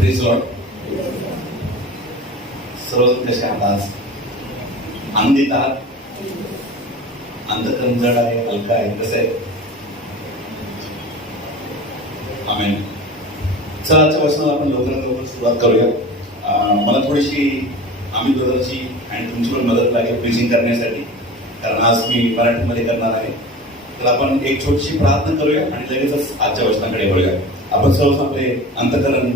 Please Lord. सर्वजण कसे आहात आज? आनंदित आहात? अंतकरण जड आहे, हलका आहे, कसं आहे? आमेन. चला आजच्या वचनाला आपण लवकरात लवकर सुरुवात करूया. मला थोडीशी आम्ही दोघांची आणि तुमची पण मदत लागेल प्रीचिंग करण्यासाठी, कारण आज मी मराठीमध्ये करणार आहे. तर आपण एक छोटीशी प्रार्थना करूया आणि लगेचच आजच्या वचनाकडे वळूया. आपण सर्व आपले अंतकरण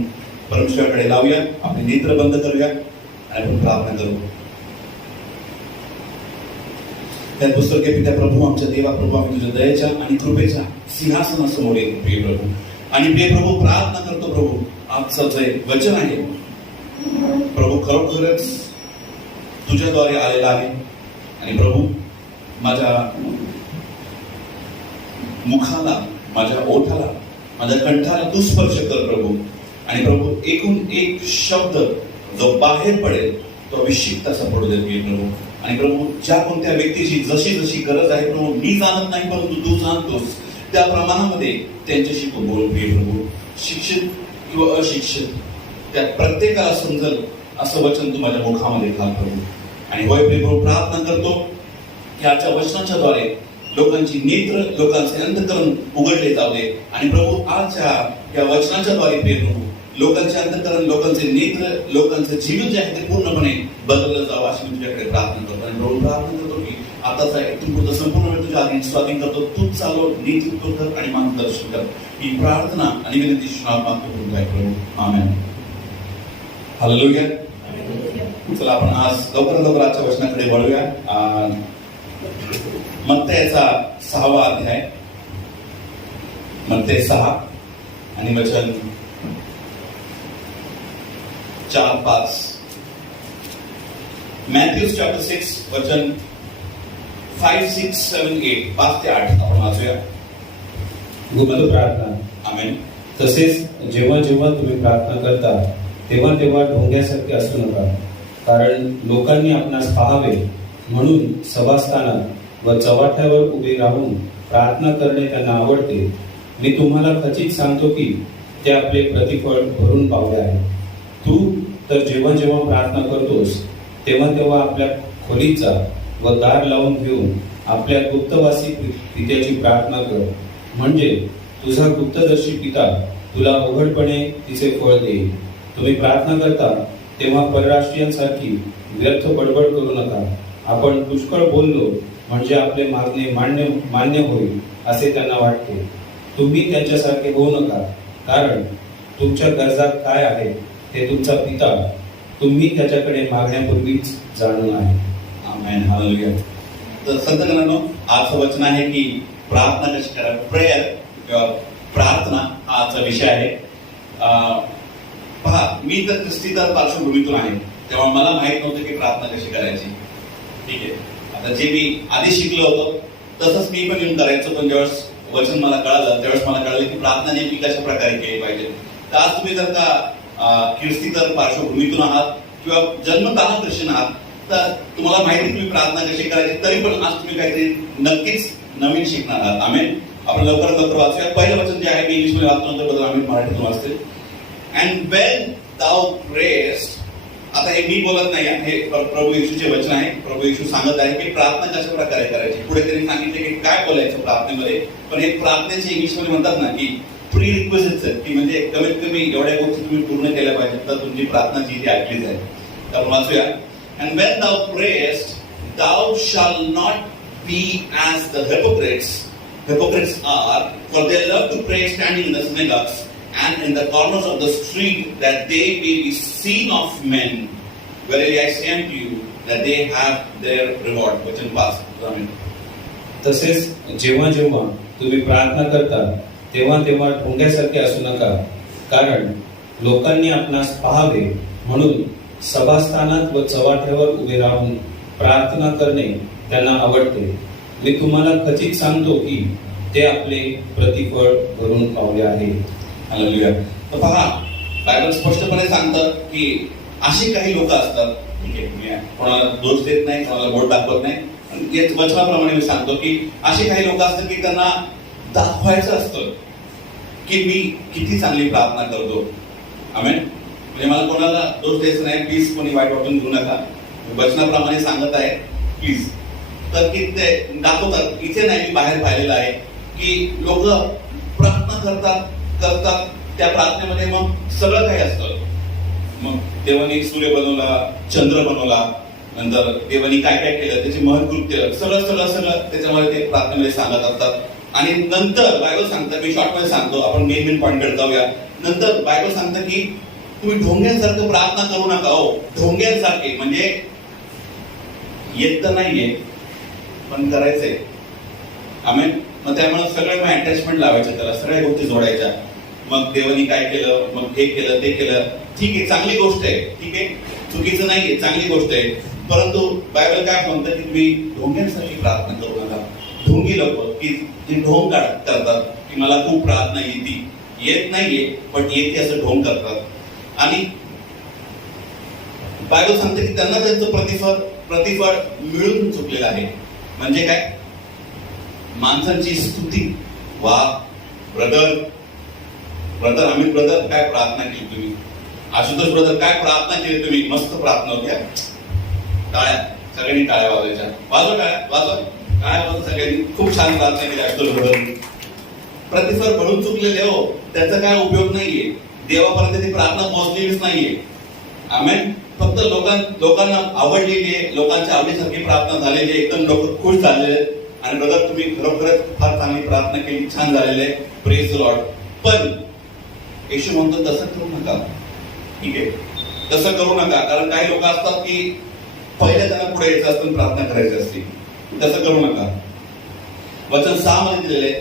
परमेश्वराकडे लावूया, आपले नेत्र बंद करूया आणि आपण प्रार्थना करू. त्या पुस्तके पित्या प्रभू, आमच्या देवा प्रभू, आम्ही तुझ्या दयेच्या आणि कृपेच्या सिंहासनासमोर येतो प्रिय प्रभू. आणि प्रिय प्रभू, प्रार्थना करतो प्रभू, आजचं जे वचन आहे प्रभू खरोखरच तुझ्याद्वारे आलेलं आहे. आणि प्रभू, माझ्या मुखाला, माझ्या ओठाला, माझ्या कंठाला तू स्पर्श कर प्रभू. आणि प्रभू, एकूण एक शब्द जो बाहेर पडेल तो अभिषेक तसा पडू दे प्रभू. आणि प्रभू, ज्या कोणत्या व्यक्तीची जशी जशी गरज आहे प्रभू, मी जाणत नाही परंतु तू जाणतोस, त्या प्रमाणामध्ये त्यांच्याशी तू बोल प्रिय प्रभू. शिक्षित किंवा अशिक्षित त्या प्रत्येकाला समजल असं वचन तू माझ्या मुखामध्ये घाल प्रभू. आणि होय प्रिय प्रभू, प्रार्थना करतो की आजच्या वचनाच्या द्वारे लोकांची नेत्र, लोकांचे अंतकरण उघडले जाऊ दे. आणि प्रभू, आजच्या या वचनाच्या द्वारे प्रिय प्रभू, लोकांचे अंतकरण, लोकांचे नेत्र, लोकांचे जीवन जे आहे ते पूर्णपणे बदललं जावं अशी मी तुझ्याकडे प्रार्थना करतो. आणि प्रभू, प्रार्थना करतो की आताच आहे तुमचं संपूर्ण वेळ तुझ्या आधी स्वाधीन करतो. तूच चालव, नेतृत्व कर आणि मार्गदर्शन कर. ही प्रार्थना आणि विनंती नावात आहे प्रभू. आमेन. हालेलुया. चला आपण आज लवकर लवकर आजच्या वचनाकडे वळूया. मत्तयाचा 6वा अध्याय, मत्तय 6 आणि वचन 4-5. मॅथ्यू चॅप्टर 6 वचन 5, 6, 7, 8, 5 ते 8 आपण वाचूया. गुप्त प्रार्थना. आमेन. तसेच जेव्हा जेव्हा तुम्ही प्रार्थना करता तेव्हा तेव्हा ढोंग्यासारखे असू नका, कारण लोकांनी आपणास पाहावे म्हणून सभास्थानात व चव्हाट्यावर उभे राहून प्रार्थना करणे त्यांना आवडते. मी तुम्हाला खचित सांगतो की ते आपले प्रतिफळ भरून पावले आहे. तू तर जेव्हा जेव्हा प्रार्थना करतोस तेव्हा तेव्हा आपल्या खोलीचा व दार लावून घेऊन आपल्या गुप्तवासी पित्याची प्रार्थना कर, म्हणजे तुझा गुप्तदर्शी पिता तुला उघडपणे तिचे फळ देईल. तुम्ही प्रार्थना करता तेव्हा परराष्ट्रीयांसारखी व्यर्थ बडबड करू नका. आपण पुष्कळ बोललो म्हणजे आपले मागणे मान्य होईल असे त्यांना वाटते. तुम्ही त्यांच्यासारखे होऊ नका, कारण तुमच्या गरजा काय आहे ते तुमचा पिता तुम्ही त्याच्याकडे मागण्यापूर्वीच जाणून आहे. आमेन. हालेलुया. तर संतगणांनो, आजचं वचन आहे की प्रार्थना कशी करा. प्रेयर किंवा प्रार्थना हा आजचा विषय आहे. पहा, मी तर ख्रिस्तीतर पार्श्वभूमीतून आहे, तेव्हा मला माहित नव्हतं की प्रार्थना कशी करायची. ठीक आहे, आता जे मी आधी शिकलो होतो तसंच मी पण येऊन करायचो. पण ज्यावेळेस वचन मला कळालं त्यावेळेस मला कळलं की प्रार्थना नेमकी कशा प्रकारे केली पाहिजे. तर आज तुम्ही जर का ख्रिस्तीतर पार्श्वभूमीतून आहात किंवा जन्मतः ख्रिश्चन आहात तर तुम्हाला माहिती तुम्ही प्रार्थना कशी करायची. तरी पण आज तुम्ही काहीतरी नक्कीच नवीन शिकणार आहात. आमेन. आपण लवकरात लवकर वाचूया. पहिलं वचन जे आहे मी इंग्लिशमध्ये वाचतो, नंतर बदल आम्ही मराठीतून वाचते. And when thou prayest. आता हे मी बोलत नाही, हे प्रभू येशूचे वचन आहे. प्रभू येशू सांगत आहे की प्रार्थना कशा प्रकारे करायची. पुढे त्यांनी सांगितले की काय बोलायचं प्रार्थनेमध्ये. पण हे प्रार्थनेचे इंग्लिशमध्ये म्हणतात ना की प्री रिक्वेस्ट, की म्हणजे कमीत कमी एवढ्या गोष्टी तुम्ही पूर्ण केल्या पाहिजेत तर तुमची प्रार्थना जी ती ऐकली जाईल. तर वाचूया. And when thou prayest, thou shall not be as the hypocrites are, for they love to pray standing in the synagogues and in the corners of the street, that they may be seen of men. Verily I say unto you that they have their reward. वचन 5. आमेन. तसेच जेव्हा जेव्हा तुम्ही प्रार्थना करता तेव्हा तेव्हा ढोंग्यासारखे असू नका, कारण लोकांनी आपणास पाहावे म्हणून सभास्थानात व चव्हाट्यावर उभे राहून प्रार्थना करणे त्यांना आवडते. मी तुम्हाला खचित सांगतो की ते आपले प्रतिफळ भरून पावले आहे. हालेलुया. तर पहा, बायबल स्पष्टपणे सांगतं की अशी काही लोक असतात. ठीक आहे, मी कोणाला दोष देत नाही, कोणाला बोट दाखवत नाही. याच वचनाप्रमाणे मी सांगतो की अशी काही लोक असतात की त्यांना दाखवायचं असतं की मी किती चांगली प्रार्थना करतो. आमेन. म्हणजे मला कोणाला दोष द्यायचा नाही, प्लीज कोणी वाईट वाटून घेऊ नका, वचनाप्रमाणे सांगत आहे प्लीज. तर की ते दाखवतात, इथे नाही मी बाहेर पाहिलेलं आहे की लोक प्रार्थना करतात त्या प्रार्थनेमध्ये मग सगळं काही असतं. मग देवानी सूर्य बनवला, चंद्र बनवला, नंतर देवानी काय काय केलं त्याची महत्कृत्य सगळं त्याच्यामध्ये ते प्रार्थनेमध्ये सांगत असतात. आणि नंतर बायबल सांगतं, मी शॉर्टमध्ये सांगतो, आपण मेन पॉइंटकडे जाऊया. नंतर बायबल सांगतं की तुम्ही ढोंग्यांसारखं प्रार्थना करू नका. हो, ढोंग्यांसारखे म्हणजे येत तर नाहीये पण करायचंय. आमेन. मग त्यामुळे सगळं मग अटॅचमेंट लावायचं, त्याला सगळ्या गोष्टी जोडायच्या. मग देवानी काय केलं, मग हे केलं ते केलं, ठीक आहे, चांगली गोष्ट आहे, ठीक आहे, चुकीचं नाहीये, चांगली गोष्ट आहे. परंतु बायबल काय म्हणतं की तुम्ही ढोंग्यांसारखी प्रार्थना करू नका. ढोंगी लोक की जे ढोंग करतात की मला खूप प्रार्थना येत नाहीये पण येते असं ढोंग करतात. आणि बायबल सांगते की त्यांना त्यांचं प्रतिफळ मिळून चुकलेलं आहे. म्हणजे काय, माणसांची स्तुती, वा ब्रदर अमित ब्रदर काय प्रार्थना केली तुम्ही, आशुतोष ब्रदर काय प्रार्थना केली तुम्ही, मस्त प्रार्थना होत्या, टाळ्या, सगळ्यांनी टाळ्या वाजवायच्या, वाजवा सगळ्यांनी, खूप छान प्रार्थना केली आशुतोष ब्रदर. प्रतिफळ म्हणून चुकलेले हो, त्याचा काय उपयोग नाहीये, देवापर्यंत ती प्रार्थना पोहोचलेलीच नाहीये. आमेन. फक्त लोकांना आवडलेली आहे, लोकांच्या आवडीसारखी प्रार्थना झालेली आहे, एकदम लोक खुश झालेले आहेत. आणि ब्रदर तुम्ही खरोखरच फार चांगली प्रार्थना केली, छान झालेले आहे, प्रेज द लॉर्ड. पण येशू म्हणतो तसं करू नका, ठीक आहे, तसं करू नका. कारण काही लोक असतात की पहिले त्यांना पुढे यायचं असतं, प्रार्थना करायची असते, तसं करू नका. वचन 6 मध्ये दिलेले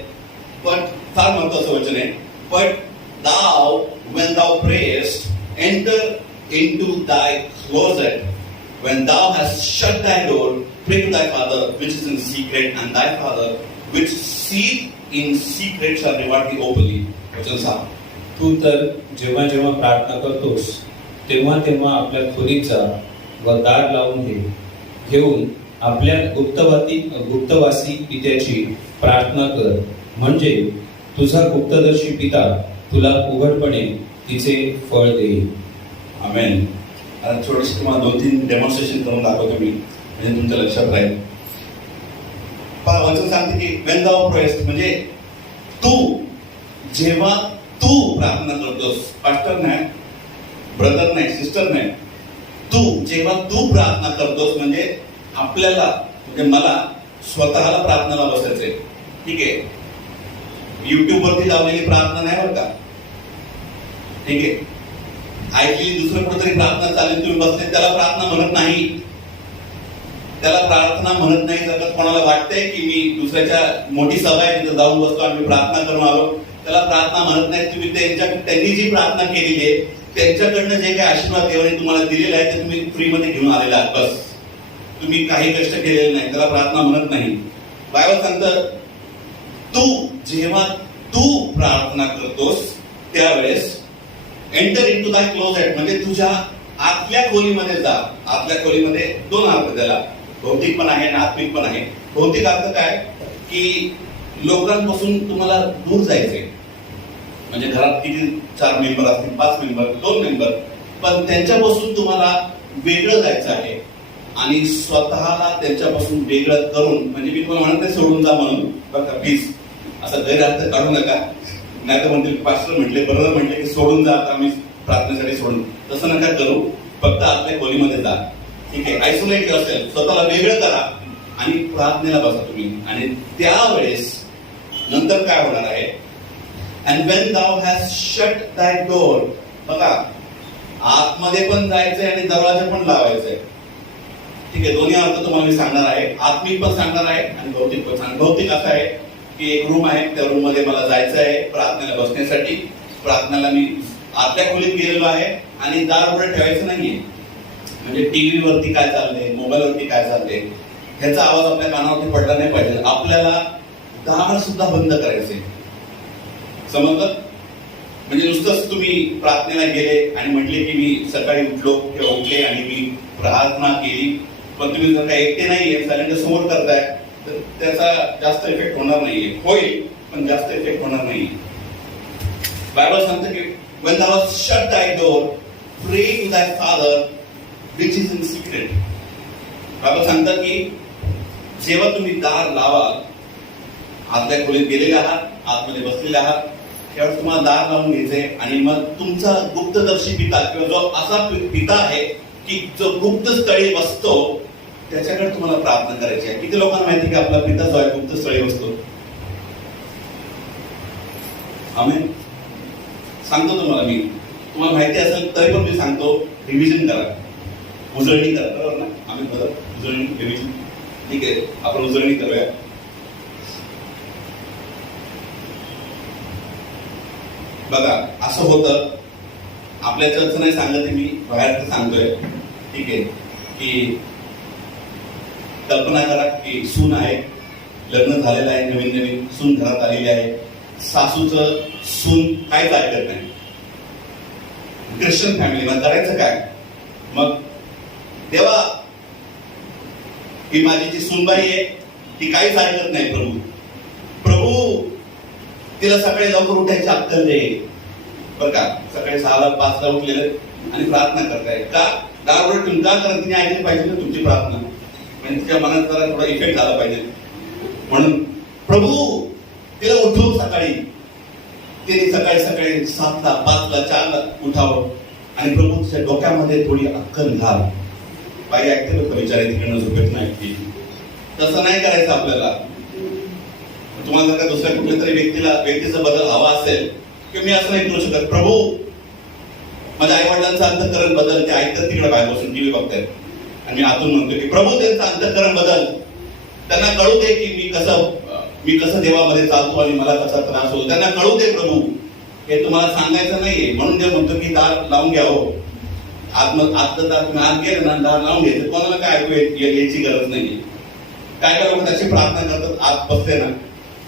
पण फार महत्वाचं वचन आहे. But thou when thou prayest enter into thy closet, when thou hast shut thy door, pray to thy Father which is in secret, and thy Father which seeth in secret shall reward thee openly. वचन 6. तू तर जेव्हा जेव्हा प्रार्थना करतोस तेव्हा आपल्या खोलीत जा व दार लावून घेऊन आपल्या गुप्तवासी पित्याची प्रार्थना कर, म्हणजे तुझा गुप्तदर्शी पिता तुला उघडपणे तिचे फळ देईल. आमेन. आता थोडीशी तुम्हाला 2-3 डेमॉन्स्ट्रेशन करून दाखवतो मी, म्हणजे तुमच्या लक्षात राहील. वचन सांगते की when thou prayest म्हणजे जेव्हा तू प्रार्थना करतोस, पास्टर नाही, ब्रदर नाही, सिस्टर नाही, जेव्हा तू प्रार्थना करतोस म्हणजे आपल्याला, म्हणजे मला स्वतःला प्रार्थनाला बसायचंय, ठीक आहे. युट्यूब वरती लावलेली प्रार्थना नाही बरं का, ठीक आहे. ऐकलेली दुसरं कुठेतरी प्रार्थना चालेल, तुम्ही बसले, त्याला प्रार्थना म्हणत नाही. जर का कोणाला वाटतंय की मी दुसऱ्याच्या मोठी सभा आहे तिथे जाऊन बसतो आणि मी प्रार्थना करून आलो, त्याला प्रार्थना म्हणत नाही. तुम्ही त्यांनी जी प्रार्थना केलेली आहे त्यांच्याकडनं जे काही आशीर्वाद देवाने तुम्हाला दिलेला आहे ते तुम्ही फ्रीमध्ये घेऊन आलेला आहात, बस. तुम्ही काही कष्ट केलेले नाही, त्याला प्रार्थना म्हणत नाही. बायबल सांगतं जेव्हा तू प्रार्थना करतोस त्यावेळेस एंटर इन टू दाय क्लोजेट, म्हणजे तुझ्या आतल्या खोलीमध्ये जा. आतल्या खोलीमध्ये 2 अर्थ त्याला, भौतिक पण आहे आणि आत्मिक पण आहे. भौतिक अर्थ काय की लोकांपासून तुम्हाला दूर जायचंय, म्हणजे घरात किती 4 मेंबर असतील, 5 मेंबर, 2 मेंबर, पण त्यांच्यापासून तुम्हाला वेगळं जायचं आहे आणि स्वतःला त्यांच्यापासून वेगळं करून, म्हणजे मी तुम्हाला म्हणत नाही सोडून जा म्हणून, बघा प्लीज असं गैरअर्थ काढू नका. नाही तर म्हणतील पास्टर म्हटले, बरोबर म्हटले की सोडून जा, आता आम्ही प्रार्थनेसाठी सोडून, तसं नका करू. फक्त आपल्या खोलीमध्ये जा, ठीक आहे. आयसोलेट असेल, स्वतःला वेगळं करा आणि प्रार्थनेला बसा तुम्ही. आणि त्यावेळेस नंतर काय होणार आहे, and when thou hast shut thy door, बघा आतमध्ये पण जायचंय आणि दरवाजा पण लावायचंय, ठीक आहे. दोन्ही अर्थ तुम्हाला मी सांगणार आहे, आत्मिक पण सांगणार आहे आणि भौतिक पण सांगणार. भौतिक असं आहे की एक रूम आहे, त्या रूम मध्ये मला जायचं आहे प्रार्थनेला बसण्यासाठी. प्रार्थनेला मी आतल्या खोलीत गेलेलो आहे आणि दार उघडं ठेवायचं नाहीये. म्हणजे टीव्ही वरती काय चाललंय, मोबाईल वरती काय चाललंय ह्याचा आवाज आपल्या कानावरती पडला नाही पाहिजे. आपल्याला दार सुद्धा बंद करायचे, समजलं. म्हणजे नुसतंच तुम्ही प्रार्थनेला गेले आणि म्हटले की मी सकाळी उठले आणि मी प्रार्थना केली, पण तुम्ही जर काही एकटे नाहीये, सायलेंट समोर करताय, तर त्याचा जास्त इफेक्ट होणार नाहीये. होईल पण जास्त इफेक्ट होणार नाहीये. बायबल सांगतं की when thou hast shut thy door, pray to thy father which is in secret. बाबा सांगतात की जेव्हा तुम्ही दार लावाल, आतल्या खोलीत गेलेले आहात, आतमध्ये बसलेले आहात, त्यावेळेस तुम्हाला दार लावून घ्यायचंय आणि मग तुमचा गुप्तदर्शी पिता किंवा जो असा पिता आहे की जो गुप्त स्थळी बसतो त्याच्याकडे तुम्हाला प्रार्थना करायची आहे. किती लोकांना माहिती की आपला पिता जो आहे गुप्त स्थळी बसतो? आमेन. सांगतो तुम्हाला मी, तुम्हाला माहिती असेल तरी पण मी सांगतो, रिव्हिजन करा, उजळणी करा. बरोबर ना? आम्ही बरोबर उजळणी रिव्हिजन. ठीक आहे, आपण उजळणी करूया. बघा असं होतं, आपल्या चर्च नाही सांगत, मी बाहेर सांगतोय. ठीक आहे, की कल्पना करा की सून आहे, लग्न झालेलं आहे, नवीन नवीन सून घरात आलेली आहे, सासूचं सून काहीच ऐकत नाही. ख्रिश्चन फॅमिली मग करायचं काय? मग तेव्हा ही माझी जी सूनबाई आहे ती काहीच ऐकत नाही. प्रभू तिला सकाळी लवकर उठायची अक्कल दे. बरं का, सकाळी 6-5 उठलेलं आणि प्रार्थना करताय का? दार उघडून का? कारण तिने ऐकली पाहिजे ना तुमची प्रार्थना, म्हणजे तिच्या मनात जरा थोडा इफेक्ट झाला पाहिजे. म्हणून प्रभू तिला उठवून सकाळी, तिने सकाळी 7ला 5ला 4ला उठावं आणि प्रभू तिच्या डोक्यामध्ये थोडी अक्कल घाल. बाई ऐकते लोक विचारे तिकडनं झोपेत नाही. तसं नाही करायचं आपल्याला. तुम्हाला जर का दुसऱ्या कुठल्या तरी व्यक्तीचा बदल हवा असेल की मी असं नाही करू शकत, प्रभू माझ्या आई वडिलांचं अंतःकरण बदल, ते ऐकतात तिकडे बाहेर बसून टीव्ही बघतायत आणि मी आतून म्हणतो की प्रभू त्यांचं अंतःकरण बदल, त्यांना कळू दे की मी कसं देवामध्ये चालतो आणि मला कसा त्रास होतो, त्यांना कळू दे प्रभू. हे तुम्हाला सांगायचं नाहीये. म्हणून ते म्हणतो की दार लावून घ्यावं. आतलं दार तुम्ही आत गेलं ना, दार लावून घ्यायचं. कोणाला काय ऐकू यायची गरज नाहीये. काय काय लोक त्याची प्रार्थना करतात आत बसते ना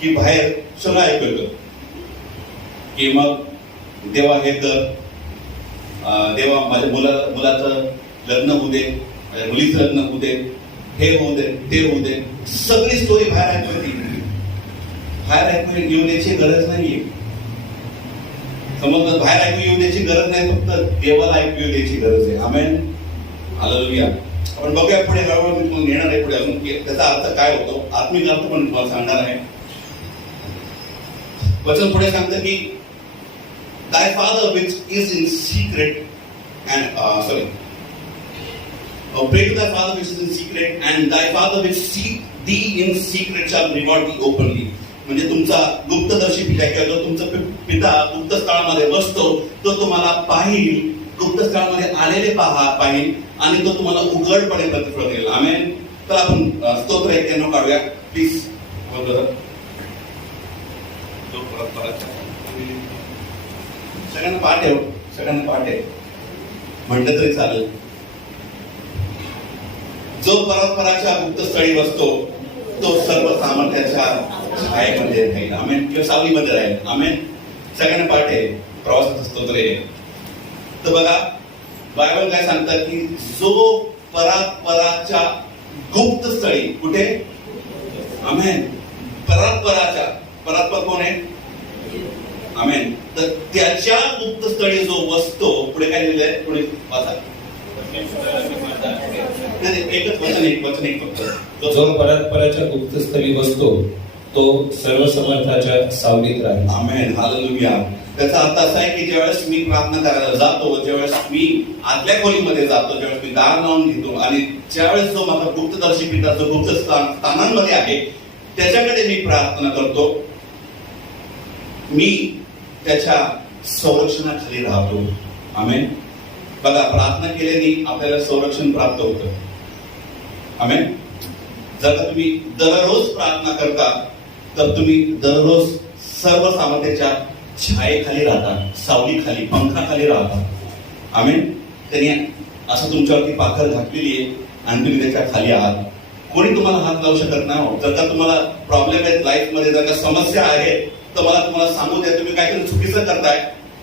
की बाहेर सगळं ऐकू येतं की मग देवा हे कर, देवा माझ्या मुलाचं लग्न होऊ दे, माझ्या मुलीचं लग्न होऊ दे, हे होऊ दे, ते होऊ दे. सगळी स्टोरी बाहेर ऐकू येते. बाहेर ऐकू येऊ द्यायची गरज नाहीये. समजलं? बाहेर ऐकू येऊ द्यायची गरज नाही, फक्त देवाला ऐकू येऊ द्यायची गरज आहे. आमेन. हालेलुया. आपण बघूया पुढे, हळूहळू मी तुम्हाला नेणार आहे पुढे अजून की त्याचा अर्थ काय होतो. आत्मिक अर्थ पण तुम्हाला सांगणार आहे. वचन पुढे सांगतं की thy father which is in secret and pray to thy father which is in secret and thy father which seek thee in secret shall reward thee openly. म्हणजे तुमचा गुप्तदर्शी पिता किंवा जो तुमचा पिता गुप्त स्थळामध्ये बसतो तो तुम्हाला पाहिल, गुप्त स्थळामध्ये आलेले पाहिल आणि तो तुम्हाला उघडपणे प्रतिफळ देईल. आमेन. तर आपण स्तोत्र 91 काढूया प्लीज. सगळ्यांना पाठ आहे, सगळ्यांना पाठ आहे म्हटलं तरी चालेल. जो परस्पराच्या गुप्तस्थळी बसतो तो सर्व सामर्थ्याच्या छायेमध्ये राहील. आमेन. किंवा सावलीमध्ये राहील. आमेन. सगळ्यांना पाठ आहे, प्रवासाचं स्तोत्र आहे. तर बघा बायबल काय सांगतात की जो परात्पराच्या गुप्त स्थळी, कुठे? आमेन. परात्पर कोण आहे? आमेन. तर त्याच्या गुप्त स्थळी जो बसतो, पुढे काय लिहिलंय? पुढे वाचा. एकच वचन एक फक्त. जो परस्पराच्या गुप्त स्थळी बसतो तो सर्व समर्थाच्या सावलीत राहील. आमेन. हालेलुया. त्याचा अर्थ असा आहे की ज्यावेळेस मी प्रार्थना करायला जातो, ज्यावेळेस मी आतल्या खोलीमध्ये जातो, ज्यावेळेस मी दार लावून घेतो आणि ज्यावेळेस जो माझा गुप्तदर्शी पिता जो गुप्त स्थानांमध्ये आहे त्याच्याकडे मी प्रार्थना करतो, मी त्याच्या संरक्षणाखाली राहतो. आमेन. बघा प्रार्थना केल्याने आपल्याला संरक्षण प्राप्त होतं. आमेन. जर का तुम्ही दररोज प्रार्थना करता तर तुम्ही दररोज सर्व सामर्थ्याच्या छायेखाली राहता, सावलीखाली, पंखाखाली राहता. आमेन. त्यांनी असं तुमच्यावरती पाखर घातलेली आहे आणि तुम्ही त्याच्या खाली आहात. कोणी तुम्हाला हात लावू शकत नाही. जर का तुम्हाला प्रॉब्लेम आहेत लाईफमध्ये, जर का समस्या आहे तर मला तुम्हाला सांगू द्या, तुम्ही काहीतरी चुकीचं करताय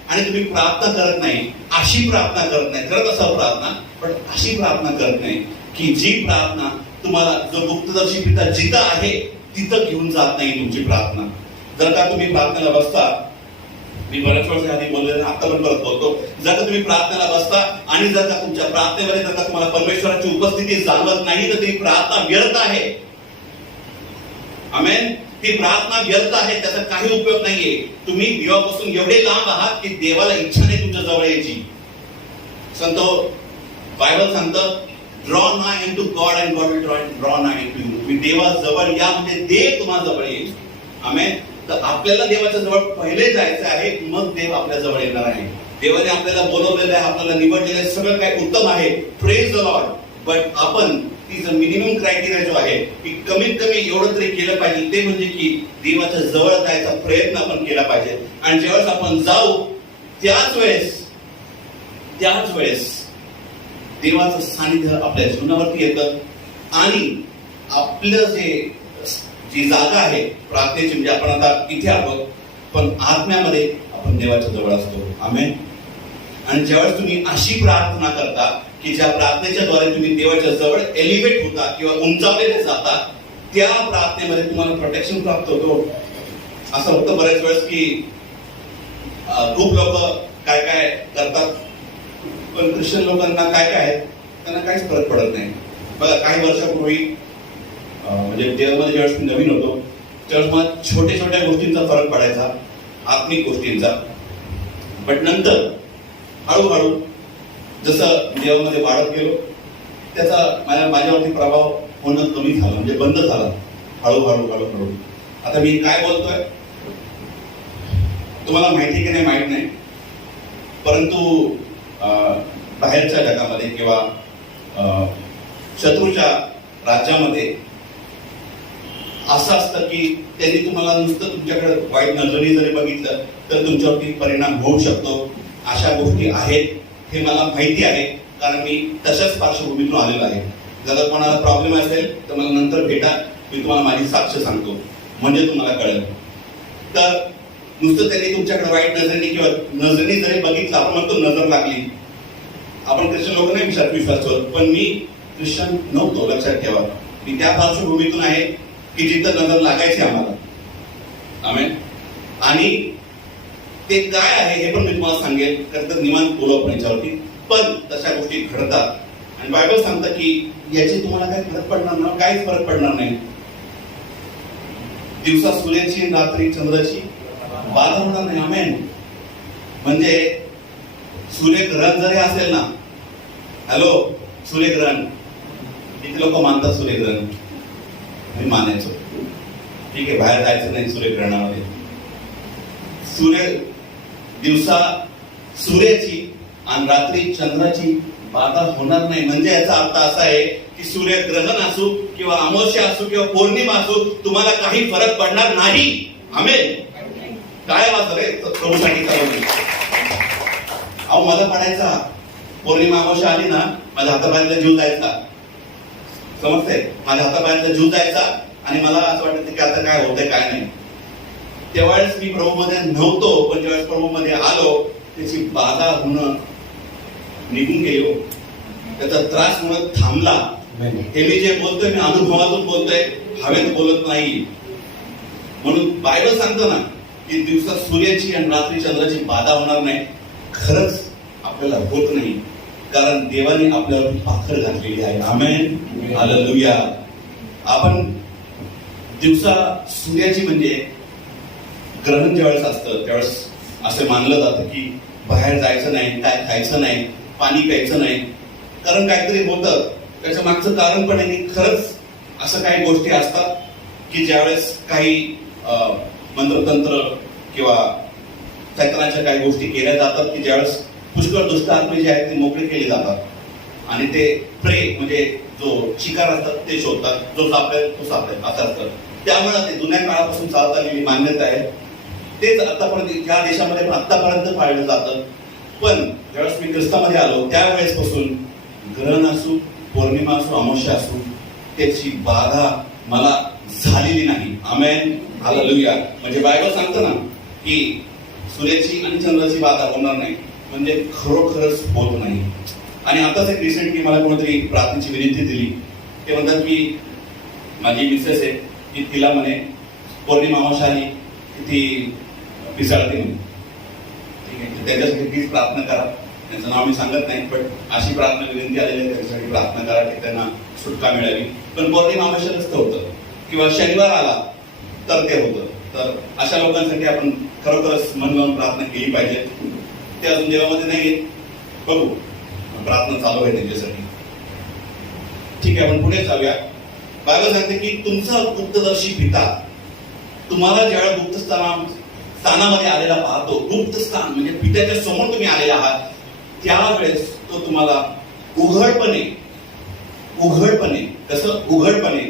आणि तुम्ही प्रार्थना करत नाही, अशी प्रार्थना करत नाही. करत असाल प्रार्थना, पण अशी प्रार्थना करत नाही की जी प्रार्थना तुम्हाला जो गुप्तदर्शी पिता जिथं आहे तिथं घेऊन जात नाही तुमची प्रार्थना. जर का तुम्ही प्रार्थनेला बसता मी बऱ्याच वर्षा आधी बोलले, आता पण परत बोलतो, जर का तुम्ही प्रार्थनेला बसता आणि जर का तुमच्या प्रार्थनेमध्ये जर का तुम्हाला परमेश्वराची उपस्थिती जाणवत नाही तर ती प्रार्थना व्यर्थ आहे. आमेन. ती प्रार्थना व्यर्थ आहे, त्याचा काही उपयोग नाहीये. तुम्ही देवापासून एवढे लांब आहात की देवाला इच्छा नाही तुमच्या जवळ यायची. संत बायबल सांगतं, ड्रॉ नाय into God and God will draw नाय इनटू यू. तुम्ही देवाजवळ या म्हणजे देव तुम्हाला जवळ येईल. आमेन. तर आपल्याला देवाच्या जवळ पहिले जायचं आहे, मग देव आपल्या जवळ येणार आहे. देवाने आपल्याला बोलवलेलं आहे, आपल्याला निवडलेलं आहे, सगळं काही उत्तम आहे. Praise the Lord. बट आपण ती जो मिनिमम क्रायटेरिया जो आहे की कमीत कमी एवढं तरी केलं पाहिजे, ते म्हणजे की देवाच्या जवळ जायचा प्रयत्न आपण केला पाहिजे. आणि ज्यावेळेस आपण जाऊ त्याच वेळेस देवाचं सानिध्य आपल्या जीवनावरती येतं आणि आपलं जी जागा आहे प्रार्थनेची, म्हणजे आपण आता इथे आहोत पण आत्म्यामध्ये आपण देवाच्या जवळ असतो. आमेन. आणि ज्यावेळेस तुम्ही अशी प्रार्थना करता की ज्या प्रार्थनेच्या द्वारे तुम्ही देवाच्या जवळ एलिव्हेट होता किंवा उंचावलेले जाता, त्या प्रार्थनेमध्ये तुम्हाला प्रोटेक्शन प्राप्त होतो. असं होतं बऱ्याच वेळेस की खूप लोक काय काय करतात, पण ख्रिश्चन लोकांना काय काय आहे त्यांना काहीच फरक पडत नाही. बघा, काही वर्षापूर्वी म्हणजे देवामध्ये ज्यावेळेस मी नवीन होतो त्यावेळेस मला छोट्या छोट्या गोष्टींचा फरक पडायचा, आत्मिक गोष्टींचा. बट नंतर हळूहळू जसं देवामध्ये वाढत गेलो त्याचा माझ्यावरती प्रभाव होणं कमी झालं, म्हणजे बंद झाला हळूहळू. आता मी काय बोलतोय तुम्हाला माहिती की नाही माहित नाही, परंतु बाहेरच्या जगामध्ये किंवा शत्रूच्या राज्यामध्ये असं असतं की त्यांनी तुम्हाला नुसतं तुमच्याकडे वाईट नजरेने जरी बघितलं तर तुमच्यावरती परिणाम होऊ शकतो. अशा गोष्टी आहेत, हे मला माहिती आहे, कारण मी तशाच पार्श्वभूमीतून आलेलो आहे. जर कोणाला प्रॉब्लेम असेल तर मला नंतर भेटा, मी तुम्हाला माझी साक्ष सांगतो, म्हणजे तुम्हाला कळेल. तर नुसतं त्यांनी तुमच्याकडे वाईट नजरेने किंवा नजरेने जरी बघितलं, आपण म्हणतो नजर लागली, आपण ख्रिश्चन लोक नाही विश्वास ठेवत, पण मी ख्रिश्चन नव्हतो, लक्षात ठेवा. मी त्या पार्श्वभूमीतून आहे की जिथं नजर लागायची आम्हाला. आमेन. आणि ते काय आहे हे पण मी तुम्हाला सांगेल, तर निवांत बोलू आपण याच्यावरती. पण तशा गोष्टी घडतात आणि बायबल सांगतं की याची तुम्हाला काही फरक पडणार नाही, काहीच फरक पडणार नाही. दिवसा सूर्याची, रात्री चंद्राची बाधा होणार नाही. आमेन. म्हणजे सूर्यग्रहण जरी असेल ना, हॅलो, सूर्यग्रहण किती लोक मानतात सूर्यग्रहण, मी मानायचो, ठीक आहे, बाहेर जायचं नाही सूर्यग्रहणामध्ये. दिवसा सूर्याची आणि रात्री चंद्राची बाधा होणार नाही. म्हणजे याचा अर्थ असा आहे की सूर्यग्रहण असो किंवा अमावस्या असो किंवा पौर्णिमा असो, तुम्हाला काही फरक पडणार नाही. आमेन. काय वाच रे प्रभूसाठी चालवली. अहो मला पडायचा, पौर्णिमा अमावस्या आली ना, माझ्या हातापायातला जीव जायचा, समजते, माझ्या हातापायातला जीव जायचा आणि मला असं वाटतं की आता काय होतंय काय नाही. त्यावेळेस मी प्रभूमध्ये नव्हतो, पण ज्यावेळेस प्रभूमध्ये आलो त्याची बाधा होणं निघून गेलो, त्याचा त्रास होणं थांबला. हे मी जे बोलतोय मी अनुभवातून बोलतोय, हवेत बोलत नाही. म्हणून बायबल सांगतो ना की दिवसा सूर्याची आणि रात्री चंद्राची बाधा होणार नाही. खरंच आपल्याला होत नाही, कारण देवाने आपल्यावर पाखर घातलेली आहे. आमेन. हालेलुया. आपण दिवसा सूर्याची म्हणजे ग्रहण ज्यावेळेस असतं त्यावेळेस असं मानलं जातं की बाहेर जायचं नाही, काय खायचं नाही, पाणी प्यायचं नाही, कारण काहीतरी होतं. त्याच्या मागचं कारण पण आहे. खरंच असं काही गोष्टी असतात की ज्यावेळेस काही मंत्रतंत्र किंवा सैतानाच्या काही गोष्टी केल्या जातात की ज्यावेळेस पुष्कळ दुष्ट आत्मे जे आहेत ते मोकळे केले जातात आणि ते प्रे म्हणजे जो शिकार असतात ते शोधतात, जो सापडेल तो सापडेल असं असतं. त्यामुळे ते जुन्या काळापासून चालत आलेली मान्यता आहे. तेच आतापर्यंत ज्या देशामध्ये आतापर्यंत पाळलं जातं. पण ज्यावेळेस मी ख्रिस्तामध्ये आलो त्यावेळेस पासून ग्रहण असू, पौर्णिमा असू, अमावस्या असू, त्याची बाधा मला झालेली नाही. आमेन. हालेलुया. म्हणजे बायबल सांगतं ना की सूर्याची आणि चंद्राची बाधा होणार नाही, म्हणजे खरोखरच होत नाही. आणि आताच एक रिसेंटली मला कोणतरी प्रार्थनेची विनंती दिली. ते म्हणतात की माझी मिसेस आहे की तिला म्हणे पौर्णिमा अमावस्या आली ती पिसाळते म्हणे. त्यांच्यासाठी प्लीज प्रार्थना करा. त्यांचं नाव मी सांगत नाही, पण अशी प्रार्थना विनंती आलेली आहे, त्यांच्यासाठी प्रार्थना करा की त्यांना सुटका मिळावी. पण पौर्णिमा अमावस्या नसतं होतं किंवा शनिवार आला तर ते होतं. तर अशा लोकांसाठी आपण खरोखरच मन लावून प्रार्थना केली पाहिजे. ते अजून देवामध्ये नाही येत, बघू, प्रार्थना चालू आहे त्यांच्यासाठी. ठीक आहे, आपण पुढे जाऊया. बायबल सांगते की तुमचा गुप्तदर्शी पिता तुम्हाला ज्यावेळेला गुप्त स्थानामध्ये आलेला पाहतो, गुप्त स्थान म्हणजे पित्याच्या समोर तुम्ही आलेला आहात, त्यावेळेस तो तुम्हाला उघडपणे कसं उघडपणे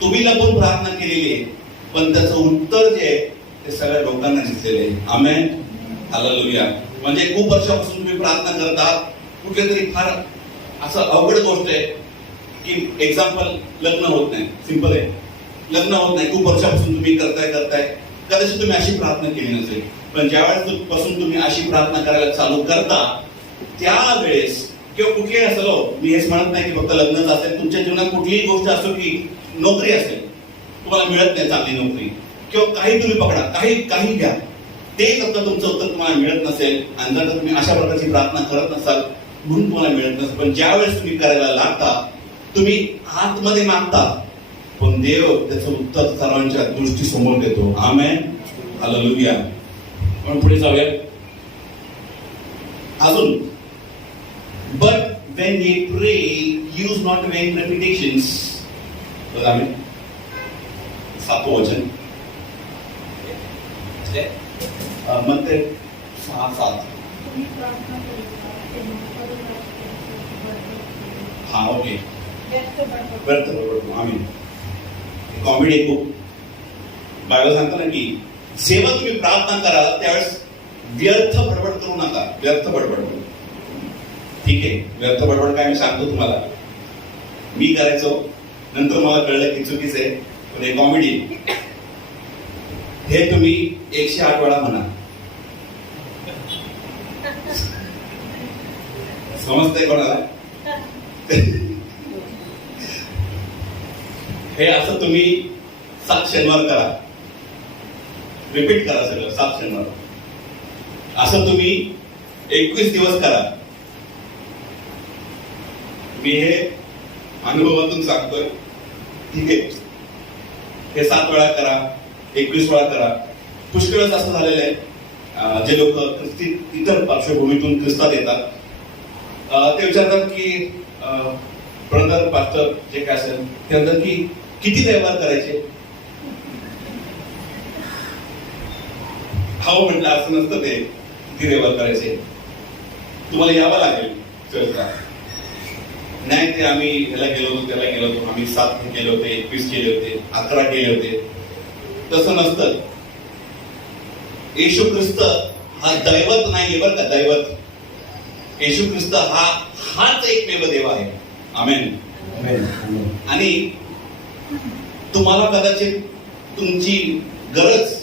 तुम्ही लपून प्रार्थना केलेली आहे, पण त्याचं उत्तर जे आहे ते सगळ्या लोकांना दिसलेलं आहे. आमेन, हालेलुया. म्हणजे खूप वर्षापासून तुम्ही प्रार्थना करत आहात, कुठले तरी फार असं अवघड गोष्ट आहे की एक्झाम्पल लग्न होत नाही, सिंपल आहे, लग्न होत नाही. खूप वर्षापासून तुम्ही करताय कदाचित तुम्ही अशी प्रार्थना केली नसेल, पण ज्यावेळेस पासून तुम्ही अशी प्रार्थना करायला चालू करता त्यावेळेस किंवा कुठलीही असेल, मी हेच म्हणत नाही की फक्त लग्नच असेल, तुमच्या जीवनात कुठलीही गोष्ट असो, की नोकरी असेल, तुम्हाला मिळत नाही चांगली नोकरी, किंवा काही तुम्ही पकडा, काही घ्या, ते फक्त तुमचं उत्तर तुम्हाला मिळत नसेल आणि जर तुम्ही अशा प्रकारची प्रार्थना करत नसाल म्हणून तुम्हाला मिळत नसेल, पण ज्यावेळेस तुम्ही करायला लागता, तुम्ही आतमध्ये मागता, पण देव त्याचं उत्तर सर्वांच्या दृष्टी समोर देतो. आमेन, हालेलुया. आपण पुढे जाऊया अजून. But when ye pray, use not vain repetitions. बघा आम्ही 7वं वचन म्हणते 6:7. हा, ओके. व्यर्थ बडबड. आम्ही कॉमेडी खूप. बायबल सांगतो ना की जेव्हा तुम्ही प्रार्थना कराल त्यावेळेस व्यर्थ बडबड करू नका. व्यर्थ बडबड, ठीक आहे, व्यर्थ बडबड काय मी सांगतो तुम्हाला, मी करायचो, नंतर मला कळलं की चुकीचं आहे, पण हे कॉमेडी. हे तुम्ही 108 वेळा म्हणा. समजतंय कोणाला? हे असं तुम्ही 7 शनिवार करा, रिपीट करा सगळं 7 शनिवार. असं तुम्ही 21 दिवस करा. मी हे अनुभवातून सांगतोय, ठीक आहे. हे 7 वेळा करा, 21 वेळा करा. पुष्कळच असं झालेलं आहे, जे लोक इतर पार्श्वभूमीतून ख्रिस्तात येतात, ते विचारतात की ब्रदर पास्टर जे काय असेल त्यानंतर की किती व्यवहार करायचे. हो म्हटलं, असं नसतं ते, किती व्यवहार करायचे, तुम्हाला यावं लागेल चर्चा. नाही ते आम्ही ह्याला गेलो होतो, त्याला गेलो होतो, आम्ही 7 केले होते, 21 केले होते, 11 केले होते. तसं नसतं. येशू ख्रिस्त हा दैवत नाहीये बरं का, दैवत. येशू ख्रिस्त हाच एकमेव देव आहे. आमेन. आणि तुम्हाला कदाचित तुमची गरज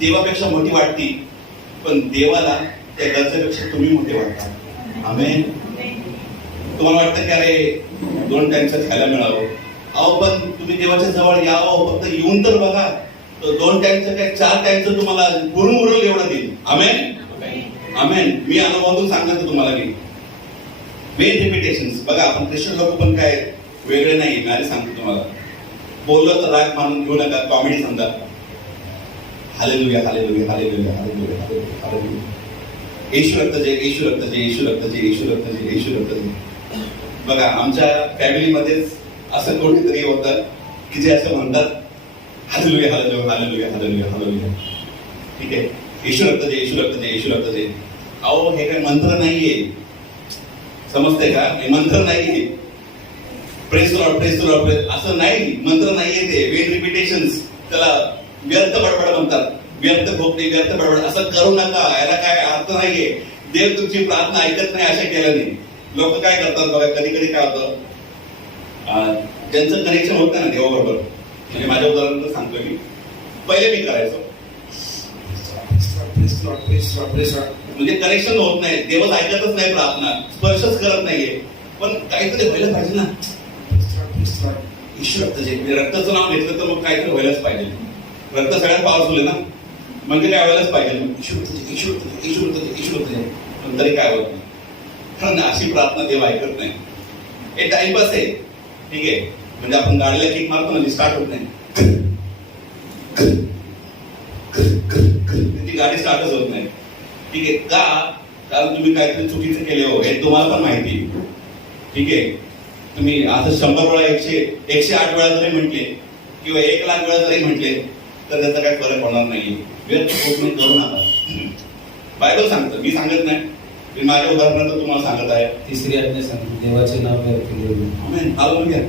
देवापेक्षा मोठी वाटती, पण देवाला त्या गरजेपेक्षा तुम्ही मोठे वाटता. आमेन. तुम्हाला वाटतं की अरे 2 टाइमचं खायला मिळावं. अहो, पण तुम्ही देवाच्या जवळ यावं, फक्त येऊन तर बघा, 2 टाइमचं काय 4 टाइमचं तुम्हाला पुरून उरल एवढं देईल. आमेन, आमेन. मी अनुभवातून सांगतो तुम्हाला की वेन रिपिटेशन्स. बघा, आपण ख्रिश्चन लोक पण काय वेगळे नाही. मी आधी सांगतो तुम्हाला, बोललं तर राग मानून घेऊ नका, कॉमेडी समजा. Hallelujah, hallelujah, hallelujah, hallelujah, hallelujah. Yeshu रक्त जय, येशू रक्त जय, येशू रक्त जय, येशू रक्त जय, येशू रक्त जय. बघा, आमच्या फॅमिलीमध्येच असं कोणीतरी होतं की जे असं म्हणतात hallelujah, hallelujah, hallelujah, hallelujah, hallelujah. ठीक आहे, येशू रक्त जय, येशू रक्त जय, येशू रक्त जय. अहो, हे काही मंत्र नाहीये, समजतंय का? हे मंत्र नाहीये. Press Lord, press Lord, press असं नाही, मंत्र नाहीये ते. वेन रिपिटेशन्स, त्याला व्यर्थ बडबड म्हणतात. व्यर्थ खोकणे, व्यर्थ बडबड असं करू नका. याला काय अर्थ नाहीये. देव तुमची प्रार्थना ऐकत नाही अशा केल्याने. लोक काय करतात बघा, कधी कधी काय होतं, ज्यांचं कनेक्शन होत नाही ना देवाबरोबर, म्हणजे माझ्या उदाहरण सांगतोय मी, पहिले मी करायचो म्हणजे कनेक्शन होत नाही, देवच ऐकतच नाही प्रार्थना, स्पर्शच करत नाहीये, पण काहीतरी व्हायला पाहिजे ना. ईश्वर रक्ताचं नाव घेतलं तर मग काहीतरी व्हायलाच पाहिजे. रक्त सगळ्यात पॉवरफुल आहे ना. म्हणजे काय व्हायलाच पाहिजे, ईश्वर पण तरी काय होत नाही. कारण अशी प्रार्थना देव ऐकत नाही. हे टाइमपास आहे, ठीक आहे. म्हणजे आपण गाडीला किक मारतो ना, स्टार्ट होत नाही, ती गाडी स्टार्टच होत नाही, ठीक आहे. का? कारण तुम्ही काहीतरी चुकीचं केले हो, हे तुम्हाला पण माहिती, ठीक आहे. तुम्ही आता 100 वेळा 108 वेळा जरी म्हटले किंवा 1,00,000 वेळा जरी म्हटले तर त्याचा काही फरक होणार नाही. व्यर्थ कोणी करू नका. बायबल सांगतं, मी सांगत नाही, मी माझ्या उदाहरणार्थ तुम्हाला सांगत आहे. तिसरी आज्ञा सांगते, देवाचे नाव व्यर्थ घेऊ नये. आमेन. हालेलुया.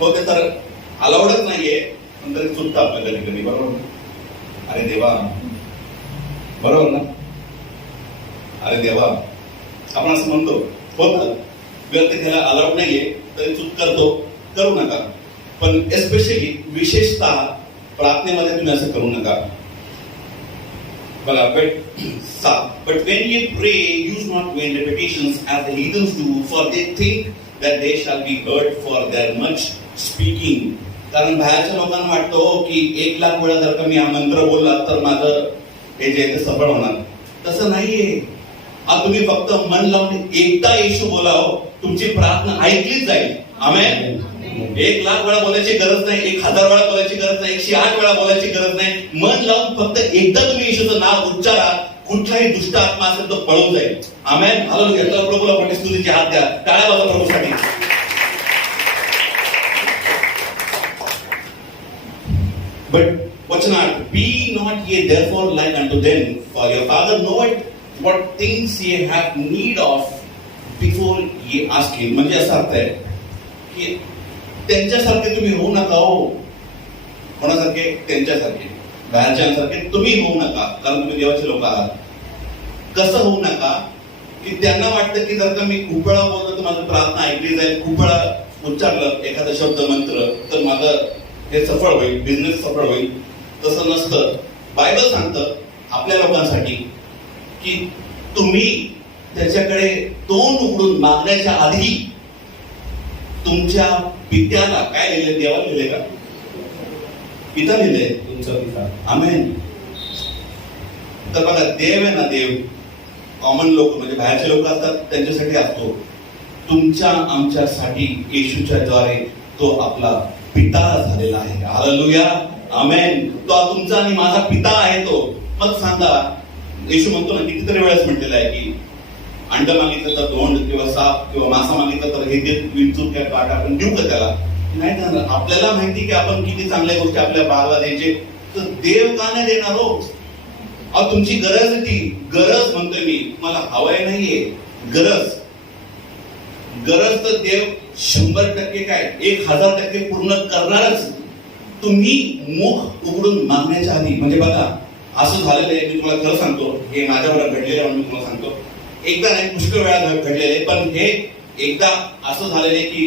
हो, ते तर अलाउडच नाहीये, पण तरी चुकतं आपल्या कधी कधी, बरोबर. अरे देवा, बरोबर ना? अरे देवा, आपण असं म्हणतो, होतं व्यर्थ केला अलाउड नाहीये तरी चूक करतो, करू नका. पण एस्पेशली विशेषतः प्रार्थनेमध्ये तुम्ही असं करू नका. बघा, but when you pray, use not vain repetitions as the heathens do, for they think that they shall be heard for their much speaking. कारण बाहेरच्या लोकांना वाटतं की 1,00,000 वेळा जर का मी हा मंत्र बोलला तर माझं हे जे आहे ते सफळ होणार. तसं नाहीये. तुम्ही फक्त मन लावून एकदा येशू बोला, हो, तुमची प्रार्थना ऐकलीच जाईल. आमेन. 1,00,000 वेळा बोलायची गरज नाही, 1,000 वेळा बोलायची गरज नाही, 108 वेळा बोलायची गरज नाही. मन लावून फक्त एकदा तुम्ही येशूचं नाव उच्चारा, कुठलाही दुष्ट आत्मा असेल तो पळून जाईल. आमेन. हालेलुया. तर प्रभूला मोठी स्तुतीचे हात द्या, टाळ्या वाजवा प्रभूसाठी. But वचनार्थ, be not ye therefore like unto them, for your Father knoweth what things ye have need of before ye ask him. म्हणजे असा अर्थ आहे की त्यांच्यासारखे तुम्ही होऊ नका. हो, कोणासारखे? त्यांच्यासारखे, बाहेरच्यांसारखे तुम्ही होऊ नका, कारण तुम्ही देवाचे लोक आहात. कसं होऊ नका? की त्यांना वाटतं की जर का मी खूप वेळा बोललो तर माझी प्रार्थना ऐकली जाईल, खूप वेळा उच्चारलं एखादा शब्द मंत्र तर माझं हे सफळ होईल, बिझनेस सफळ होईल. तसं नसतं. बायबल सांगतं आपल्या लोकांसाठी की तुम्ही त्याच्याकडे तोंड उघडून मागण्याच्या आधी तुमच्या पित्याला, काय लिहिले? देवाला लिहिले का? पिता लिहिले, तुमचा पिता. आमेन. तर बघा, देव आहे ना, देव कॉमन लोक म्हणजे बाहेरचे लोक असतात त्यांच्यासाठी असतो. तुमच्या आमच्यासाठी येशूच्या द्वारे तो आपला पिता झालेला आहे. हालेलुया. आमेन. तो तुमचा आणि माझा पिता आहे तो. मग सांगा, येशू म्हणतो ना, कितीतरी वेळेस म्हटलेलं आहे की अंड मागितलं तर तोंड, किंवा साप किंवा मासा मागितलं तर हे देत, विंचूक काय काट आपण देऊ का त्याला? नाही देणार. आपल्याला माहिती की आपण किती चांगल्या गोष्टी आपल्या बाळाला द्यायचे, तर देव का नाही देणार? हो, तुमची गरज आहे ती. गरज म्हणतोय मी, मला हवंय नाहीये, गरज. गरज तर देव 100% काय, 1000% पूर्ण करणारच. तुम्ही मुख उघडून मागण्याच्या आधी. म्हणजे बघा, असं झालेलं आहे, मी तुम्हाला खरं सांगतो, हे माझ्याबरोबर घडलेलं आहे. मी तुम्हाला सांगतो, एकदा नाही, पुष्कळ वेळा घडलेले, पण हे एकदा असं झालेलं आहे की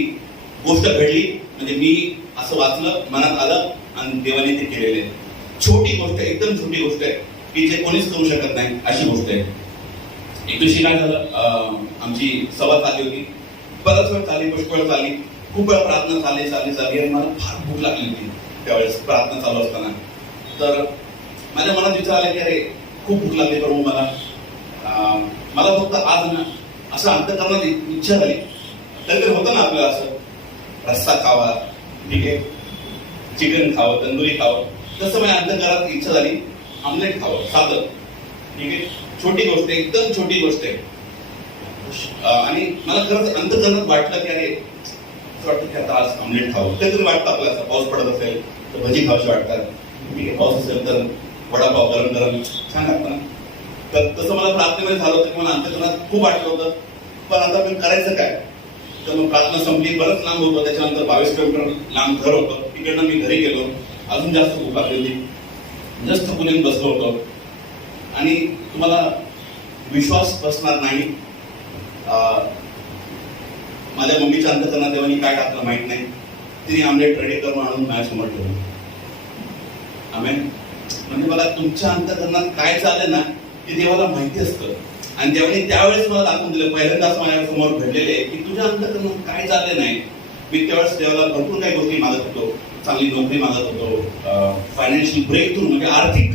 गोष्ट घडली, म्हणजे मी असं वाचलं, मनात आलं आणि देवाने ते केलेले. छोटी गोष्ट आहे, एकदम छोटी गोष्ट आहे की जे कोणीच करू शकत नाही अशी गोष्ट आहे. एक दिवशी काय झालं, आमची सभा चालली होती, बराच वेळ चालली, पुष्कळ चालली, खूप वेळा प्रार्थना चालली आणि मला फार भूक लागली होती त्यावेळेस प्रार्थना चालू असताना. तर माझ्या मनात विचार आला की अरे खूप भूक लागली, प्रभू मला फक्त आज ना असं अंतःकरणात इच्छा झाली. काहीतरी होतं ना आपल्याला, असं रस्सा खावा, ठीक आहे, चिकन खावं, तंदुरी खावं. तसं माझ्या अंतःकरणात इच्छा झाली, आमलेट खावं, साधं, ठीक आहे. छोटी गोष्ट आहे, एकदम छोटी गोष्ट आहे. आणि मला खरंच अंतःकरणात वाटलं की अरे असं वाटतं की आता आज आमलेट खावं. काहीतरी वाटतं आपल्याला, पाऊस पडत असेल तर भजी खावशी वाटतात, ठीक आहे, पाऊस असेल तर वडापाव गरम गरम छान लागतं ना. तर तसं मला प्रार्थनेमध्ये झालं होतं की मला अंतःकरणात खूप वाटलं होतं, पण आता मी करायचं काय? तर मग प्रार्थना संपली, बरंच लांब होतं, त्याच्यानंतर 22 किलोमीटर लांब घर होतं. तिकडनं मी घरी गेलो, अजून जास्त भूक लागली होती, जास्त बोलून बसलो होतो. आणि तुम्हाला विश्वास बसणार नाही, माझ्या मम्मीच्या अंतःकरणात देवानी काय टाकलं माहित नाही, तिने आमलेट रेडी करून आणून माझ्यासमोर ठेवलं. आमेन. म्हणजे मला तुमच्या अंतःकरणात काय चाललंय ना ते देवाला माहिती असतं. आणि देवाने त्यावेळेस मला दाखवून दिलं, पहिल्यांदाच माझ्या समोर घडलेले की तुझ्या अंतःकरणात काय चालले नाही. मी त्यावेळेस देवाला भरपूर काही गोष्टी मागत होतो, चांगली नोकरी मागत होतो, फायनान्शियल ब्रेक थ्रू म्हणजे आर्थिक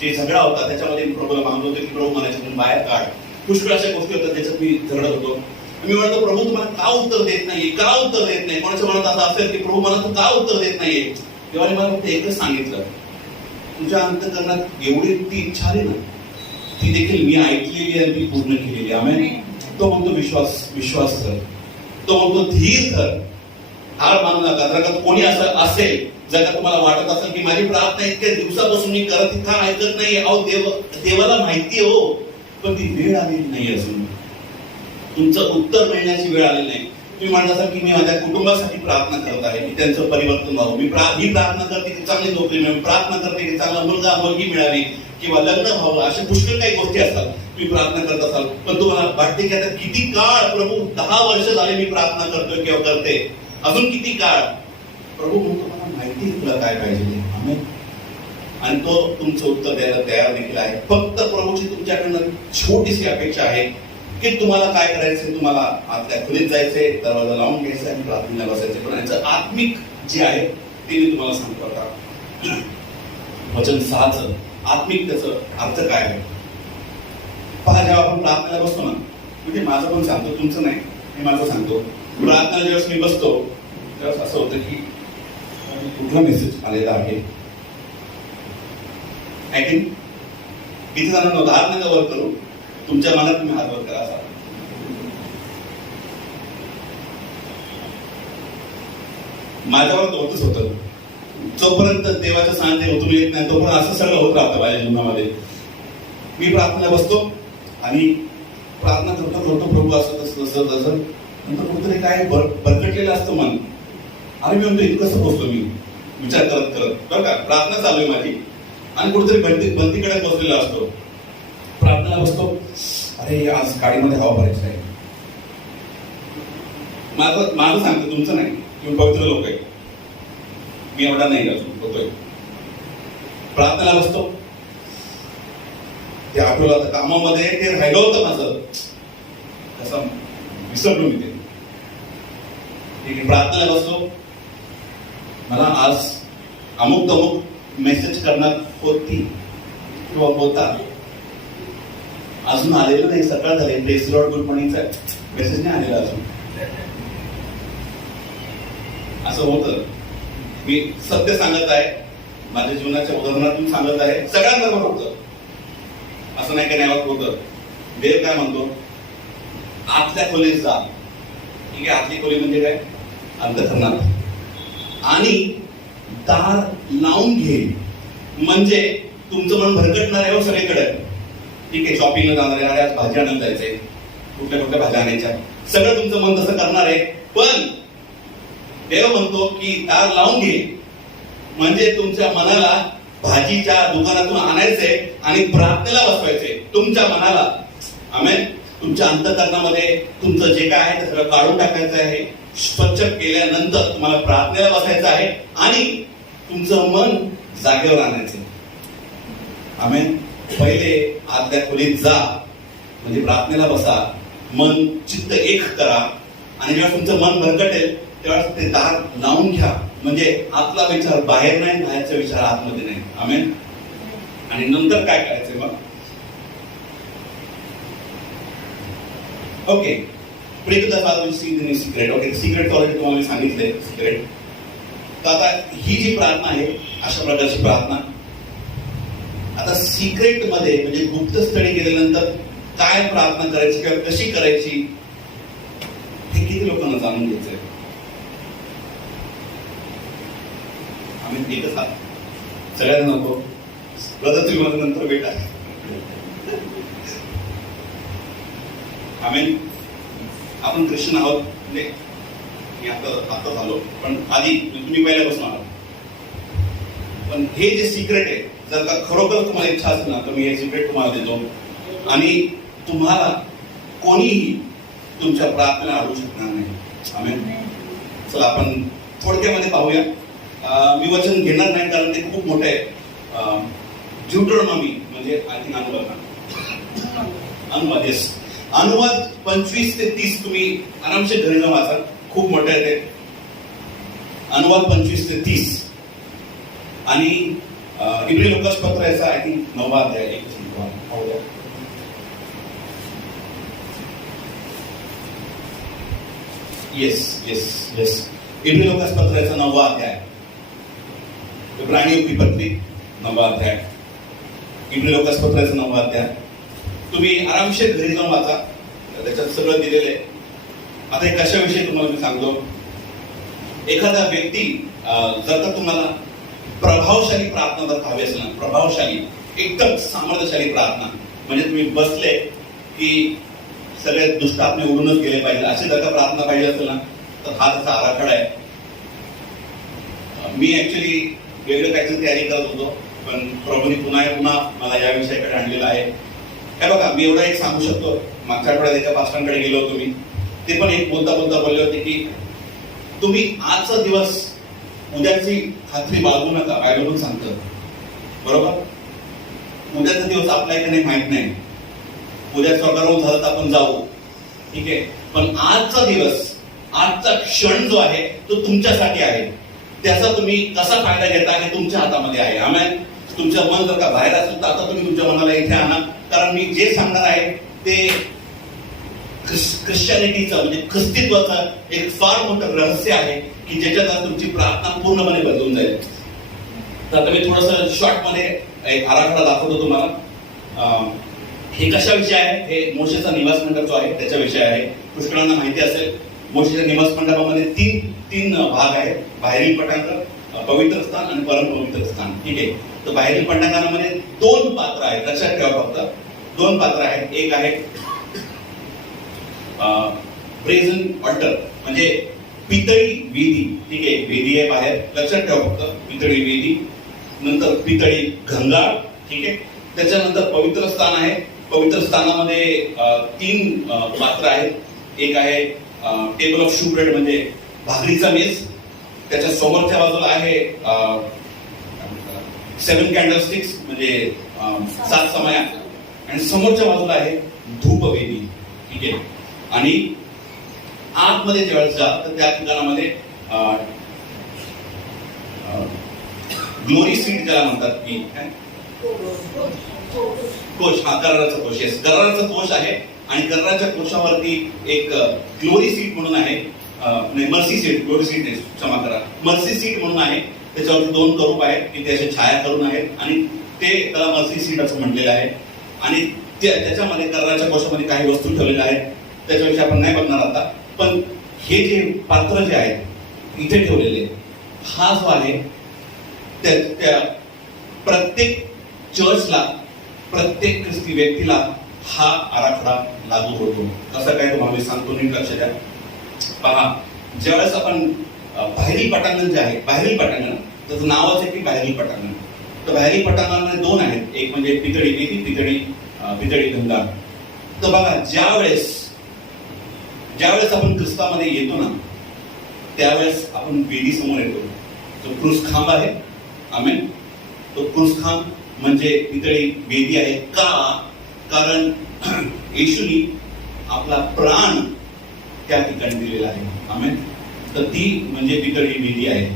जे झगडा होता त्याच्यामध्ये मी प्रभूला मागलो होतो की प्रभू मला याच्यातून बाहेर काढ. पुष्कळ अशा गोष्टी होत्या त्याच्यात मी झगडत होतो. मी म्हणतो प्रभू तुम्हाला का उत्तर देत नाहीये, का उत्तर देत नाही. कोणाच्या मनात असं असेल की प्रभू मला तू का उत्तर देत नाहीये, तेव्हा मला फक्त एकच सांगितलं, तुझ्या अंतःकरणात एवढी ती इच्छा आली ना, ती देखील मी ऐकलेली आणि ती पूर्ण केलेली. आमेन. तो म्हणतो विश्वास कर. तो म्हणतो धीर धर, हार मानू नका. जर का कोणी असं असेल, जर का तुम्हाला वाटत असेल की माझी प्रार्थना इतक्या दिवसापासून मी करत का ऐकत नाही, अहो देवाला माहिती हो, पण ती वेळ आलेली नाही अजून. तुमचं उत्तर मिळण्याची वेळ आलेली नाही. तुम्ही म्हणत असाल की मी माझ्या कुटुंबासाठी प्रार्थना करत आहे की त्यांचं परिवर्तन व्हावं, मी प्रार्थना करते की चांगली नोकरी मिळावी, प्रार्थना करते की चांगला मुलगी मिळावी किंवा लग्न व्हावं. अशा पुष्कळ काही गोष्टी असतात तुम्ही प्रार्थना करत असाल. पण तुम्हाला वाटते की आता किती काळ प्रभू, 10 वर्ष झाले मी प्रार्थना करतोय किंवा करते, अजून किती काळ. प्रभू म्हणतो मला माहिती आहे तुला काय पाहिजे. आमेन. आणि तो तुमचं उत्तर द्यायला तयार देखील आहे. फक्त प्रभूची तुमच्याकडनं छोटीशी अपेक्षा आहे की तुम्हाला काय करायचंय, तुम्हाला आतल्या खोलीत जायचंय, दरवाजा लावून घ्यायचा आणि प्रार्थनेला बसायचं. पण याचं आत्मिक जे आहे ते मी तुम्हाला सांगतो. आता वचन 6चं आत्मिक त्याचं अर्थ काय आहे पहा. जेव्हा आपण प्रार्थनेला बसतो ना, म्हणजे माझं पण सांगतो, तुमचं नाही, मी माझं सांगतो. प्रार्थनेला ज्यावेळेस मी बसतो त्यावेळेस असं होतं की कुठला मेसेज आलेला आहे. किती जणांना हात नका वर करू, तुमच्या मनात तुम्ही हात वर करा. असा माझ्यावर होतच होतं. जोपर्यंत देवाच्या सानिध्यात उतरून येत नाही तोपर्यंत असं सगळं होत राहतं माझ्या जीवनामध्ये. मी प्रार्थनेला बसतो आणि प्रार्थना करतो प्रभू असं तसं नंतर कुठेतरी काय भरकटलेलं असतं मन. आणि मी म्हणतो इतकं कसं बसलो मी विचार करत बरं का, प्रार्थना चालू आहे माझी आणि कुठेतरी बंदीकडे बसलेला असतो. प्रार्थनेला बसतो, अरे आज गाडीमध्ये हवा भरायची आहे. माझं सांगतो, तुमचं नाही, तुम्ही पवित्र लोक आहे, मी एवढा नाही अजून होतोय. प्रार्थनेला बसतो, ते आठवलं आता कामामध्ये ते राहिलं होतं माझं, कसं विसरलो मी ते. ठीक आहे, प्रार्थनेला बसतो, मला आज अमुक तमुक मेसेज करणार होती किंवा होता, अजून आलेलं नाही. सकाळ झाले, प्रेस लॉर्ड गुड मॉर्निंगचा मेसेज नाही आलेला अजून. असं होतं. मी सत्य सांगत आहे, माझ्या जीवनाच्या उदाहरणातून सांगत आहे, सगळ्यांबरोबर होतं. असं नाही का नाही होतं. देव काय म्हणतो, आतल्या खोलीत जा. ठीक आहे, आतली खोली म्हणजे काय, अंतःकरणात, आणि दार लावून घे. म्हणजे तुमचं मन भरकटणार आहे सगळीकडे. ठीक आहे, शॉपिंगला जाणार आहे, आज भाजी आणायला जायचंय, कुठल्या भाज्या आणायच्या, सगळं तुमचं मन तसं करणार आहे. पण देव म्हणतो की दार लावून घे, म्हणजे तुमच्या मनाला भाजीच्या दुकानातून आणायचंय आणि प्रार्थनेला बसवायचंय तुमच्या मनाला. आमेन. तुमच्या अंतःकरणामध्ये तुमचं जे काय आहे ते सगळं काढून टाकायचं आहे. स्वच्छ केल्यानंतर तुम्हाला प्रार्थनेला बसायचं आहे आणि तुमचं मन जागेवर आणायचं. आमेन. पहिले आतल्या खोलीत जा, म्हणजे प्रार्थनेला बसा, मन चित्त एक करा, आणि जेव्हा तुमचं मन भरकटेल तेव्हा ते दार लावून घ्या. म्हणजे आतला विचार बाहेर नाही, बाहेरचा विचार आतमध्ये नाही. आमेन. आणि नंतर काय करायचंय मग, okay, pray to the father see the secret. Okay, secret already तुम्हाला मी सांगितलंय सिक्रेट. तर आता ही जी प्रार्थना आहे, अशा प्रकारची प्रार्थना. आता सिक्रेट मध्ये म्हणजे गुप्तस्थळी गेल्यानंतर काय प्रार्थना करायची किंवा कशी करायची हे किती लोकांना जाणून घ्यायचंय. आम्ही एकच हात, सगळ्यांना नको, ब्रदर तुम्ही मला नंतर भेटा. आम्ही आपण ख्रिश्चन आहोत, म्हणजे मी आता झालो, पण आधी तुम्ही पहिल्यापासून आहात. पण हे जे सिक्रेट आहे, जर का खरोखर तुम्हाला इच्छा असेल ना, तर मी हे सिक्रेट तुम्हाला देतो आणि तुम्हाला कोणीही तुमच्या प्रार्थनेला अडवू शकणार नाही. आमेन. चला आपण थोडक्यामध्ये पाहूया. मी वचन घेणार नाही कारण ते खूप मोठं आहे. ड्यूटरॉनॉमी म्हणजे आय थिंक अनुवाद येस, अनुवाद 25 ते 30 तुम्ही आरामशीर घरी जाऊन वाचा, खूप मोठं आहे ते. अनुवाद 25 ते 30. आणि इब्री लोकास पत्र याचा आय थिंक 9वा अध्याय. येस इब्री लोकास पत्र याचा 9वा अध्याय. इब्राणी पत्री 9वा अध्याय. इब्री लोकास पत्र याचा 9वा अध्याय. तुम्ही आरामशीर घरी जाऊन वाचा, त्याच्यात सगळं दिलेलं आहे. आता एक कशाविषयी तुम्हाला मी सांगतो. एखादा व्यक्ती जर का तुम्हाला प्रभावशाली प्रार्थना जर हवी असेल ना, प्रभावशाली एकदम सामर्थ्यशाली प्रार्थना, म्हणजे तुम्ही बसले की सगळे दुष्ट आपले उडूनच गेले पाहिजे अशी जर का प्रार्थना पाहिजे असेल ना, तर हा त्याचा आराखडा आहे. मी ऍक्च्युली वेगळं काहीतरी तयारी करत होतो, पण प्रभूने पुन्हा मला या विषयाकडे आणलेलं आहे. हे बघा, मी एवढा एक सांगू शकतो. मागच्या आठवड्यात एका पास्टरांकडे गेलो होतो मी. ते पण एक बोलता बोलले होते की तुम्ही आजचा दिवस उद्याची खात्री बाळगू नका. बायबल सांगतं बरोबर. उद्याचा दिवस आपल्या इथे नाही, माहित नाही. उद्या स्वर्गारोहण झालं तर आपण जाऊ, ठीक आहे. पण आजचा दिवस, आजचा क्षण जो आहे तो तुमच्यासाठी आहे. त्याचा तुम्ही कसा फायदा घेता हे तुमच्या हातामध्ये आहे. आम्ही तुमचं मन जर का बाहेर असेल तर आता तुम्ही तुमच्या मनाला इथे आणा. कारण मी जे सांगणार आहे ते ख्रिश्चॅनिटीचं म्हणजे ख्रिस्तीत्वाचं एक फार मोठं रहस्य आहे की ज्याच्यात तुमची प्रार्थना पूर्णपणे बदलून जाईल. तर आता मी थोडंसं शॉर्ट मध्ये एक आराखडा दाखवतो तुम्हाला. हे कशाविषयी आहे? हे मोशेचा निवास मंडप जो आहे त्याच्याविषयी आहे. पुष्कळांना माहिती असेल, मोशेच्या निवास मंडपामध्ये तीन भाग आहेत. बाहेरील पटांगण, पवित्र स्थान आणि परमपवित्र स्थान, ठीक आहे. तर बाहेरील पटांगणामध्ये 2 पात्र आहेत. लक्षात ठेवा, फक्त 2 पात्र आहेत. एक आहे ब्रेझन ऑल्टर म्हणजे पितळी वेदी, ठीक आहे. वेदी आहे बाहेर, लक्षात ठेवा फक्त, पितळी वेदी. नंतर पितळी घंगाळ, ठीक आहे. त्याच्यानंतर पवित्र स्थान आहे. पवित्र स्थानामध्ये 3 पात्र आहेत. एक आहे टेबल ऑफ शूब्रेड म्हणजे भाकरीचा मेज. त्याच्या समोरच्या बाजूला आहे 7 कॅन्डलस्टिक्स म्हणजे 7 समया. आणि समोरच्या बाजूला आहे धूपवेदी, ठीक आहे. आणि आतमध्ये जेव्हा जा तर त्या ठिकाणामध्ये ग्लोरी सीट ज्याला म्हणतात की कोश, हा कराराचा कोश. येस, कराराचा कोश आहे. आणि कराराच्या कोशावरती एक ग्लोरी सीट म्हणून आहे. नाही, मर्सी सीट, ग्लोरी सीट नाही, क्षमा करा, मर्सी सीट म्हणून आहे. त्याच्यावरती 2 करूप आहेत की ते असे छाया करून आहेत आणि ते त्याला मर्सी सीट असं म्हटलेलं आहे. आणि त्याच्यामध्ये कराराच्या कोशामध्ये काही वस्तू ठेवलेल्या आहेत. त्याच्याविषयी आपण नाही बघणार आता. पण हे जे पात्र जे आहेत इथे ठेवलेले, हा जो आहे त्या प्रत्येक चर्चला, प्रत्येक ख्रिस्ती व्यक्तीला हा आराखडा लागू होतो. कसं काय तुम्हाला मी सांगतो, नीट लक्ष द्या. पहा, ज्यावेळेस आपण बाहेरील पटांगण जे आहे, बाहेरील पटांगण त्याचं नावच आहे की बाहेरील पटांगण. तर बाहेरील पटांगणामध्ये 2 आहेत. एक म्हणजे पितळी वेदी, पितळी घंगाळ. तर बघा, ज्यावेळेस आपण ख्रिस्तामध्ये येतो ना, त्यावेळेस आपण वेदी समोर येतो. जो क्रूस खांब आहे, आमेन, तो क्रूस खांब म्हणजे पितळी वेदी आहे. का? कारण येशूनी आपला प्राण त्या ठिकाणी दिलेला आहे. आमेन. तर ती म्हणजे पितळी वेदी आहे.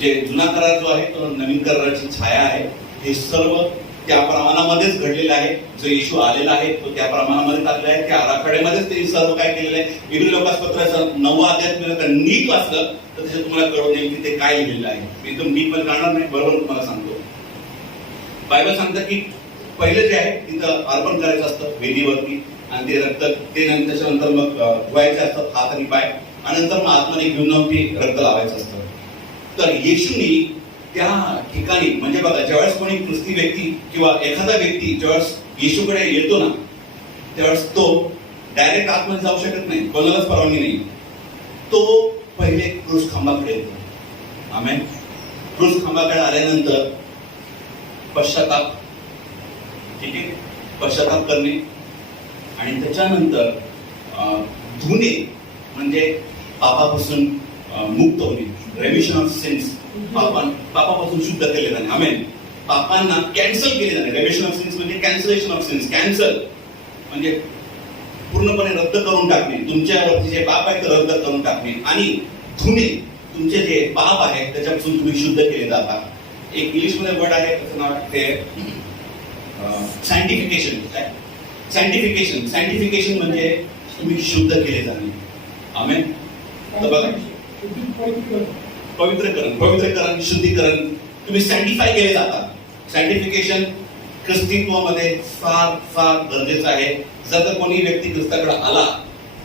जे जुना करार जो आहे तो नवीन कराराची छाया आहे. हे सर्व त्या प्रमाणामध्येच घडलेलं आहे. जो येशू आलेला आहे तो त्या प्रमाणामध्ये टाकलेला आहे. त्या आराखड्यामध्येच ते सर्व काय केलेलं आहे. इब्री लोकास पत्राचं 9वा अध्याय तुम्ही नीट वाचलं तर त्याच्यात तुम्हाला कळून येईल की ते काय लिहिलेलं आहे. मी एकदम नीट मध्ये जाणार नाही, बरोबर तुम्हाला सांगतो. बायबल सांगतं की पहिलं जे आहे तिथं अर्पण करायचं असतं वेदीवरती, आणि ते रक्त ते त्याच्यानंतर मग धुवायचे असतात हात आणि पाय, आणि नंतर मग आतमध्ये घेऊन जाऊन ते रक्त लावायचं असतं. तर येशूनी त्या ठिकाणी, म्हणजे बघा, ज्यावेळेस कोणी ख्रिस्ती व्यक्ती किंवा एखादा व्यक्ती ज्यावेळेस येशूकडे येतो ना, त्यावेळेस तो डायरेक्ट आतमध्ये जाऊ शकत नाही, कोणालाच परवानगी नाही. तो पहिले क्रूस खांबाकडे येतो. आमेन. क्रूस खांबाकडे आल्यानंतर पश्चाताप, ठीक आहे, पश्चाताप करणे, आणि त्याच्यानंतर धुणे म्हणजे पापापासून मुक्त होणे, रेमिशन ऑफ सिन्स. पापापासून शुद्ध केले जाणे. आमेन. पापांना कॅन्सल केले जाणे. रेमिशन ऑफ सिन्स म्हणजे कॅन्सलेशन ऑफ सिन्स. कॅन्सल म्हणजे पूर्णपणे रद्द करून टाकणे. तुमच्यावरती जे पाप आहे ते रद्द करून टाकणे. आणि धुणे, तुमचे जे पाप आहेत त्याच्यापासून तुम्ही शुद्ध केले जाता. एक इंग्लिशमध्ये वर्ड आहे त्याचं नाव ते सायंटिफिकेशन. काय सायंटिफिकेशन? सायंटिफिकेशन म्हणजे तुम्ही शुद्ध केले जाणे. आमेन. तर बघा, पवित्रकरण, शुद्धीकरण, तुम्ही सायंटिफाय केले जाता. सायंटिफिकेशन ख्रिस्तीत्वामध्ये फार फार गरजेचं आहे. जर का कोणी व्यक्ती ख्रिस्ताकडे आला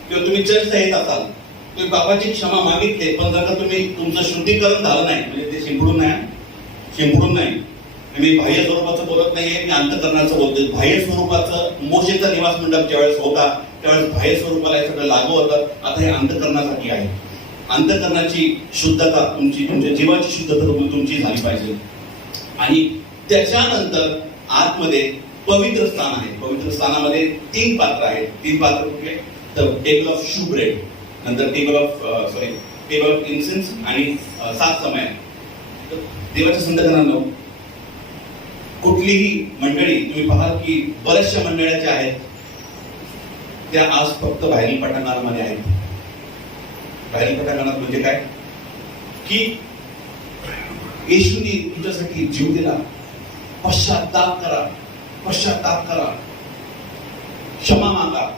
किंवा तुम्ही चर्चला येत असाल, तुम्ही बाबाची क्षमा मागितले, पण जर का तुम्ही तुमचं शुद्धीकरण झालं नाही, म्हणजे ते शिंपडून नाही, मी बाह्य स्वरूपाचं बोलत नाहीये, मी अंतःकरणाचं बोलतोय. बाह्य स्वरूपाचं मोशेचा निवास मंडप ज्यावेळेस होता त्यावेळेस बाह्य स्वरूपाला हे सगळं लागू होतं. आता हे अंतःकरणासाठी आहे. अंतःकरणाची शुद्धता, तुमच्या जीवाची शुद्धता तुमची झाली पाहिजे. आणि त्याच्यानंतर आतमध्ये पवित्र स्थान आहे. पवित्र स्थानामध्ये 3 पात्र आहेत. 3 पात्र कुठले? तर टेबल ऑफ शू ब्रेड, नंतर टेबल ऑफ इन्सेन्स आणि 7 समय. देवाच्या संतगणांनो, कुठलीही मंडळी तुम्ही पाहाल की बऱ्याचशा मंडळ्या ज्या आहेत त्या आज फक्त बाहेरील पटांगणामध्ये आहेत. बाहेरील पटांगणात म्हणजे काय? की येशूने तुमच्यासाठी जीव दिला, पश्चाताप करा, क्षमा मागा.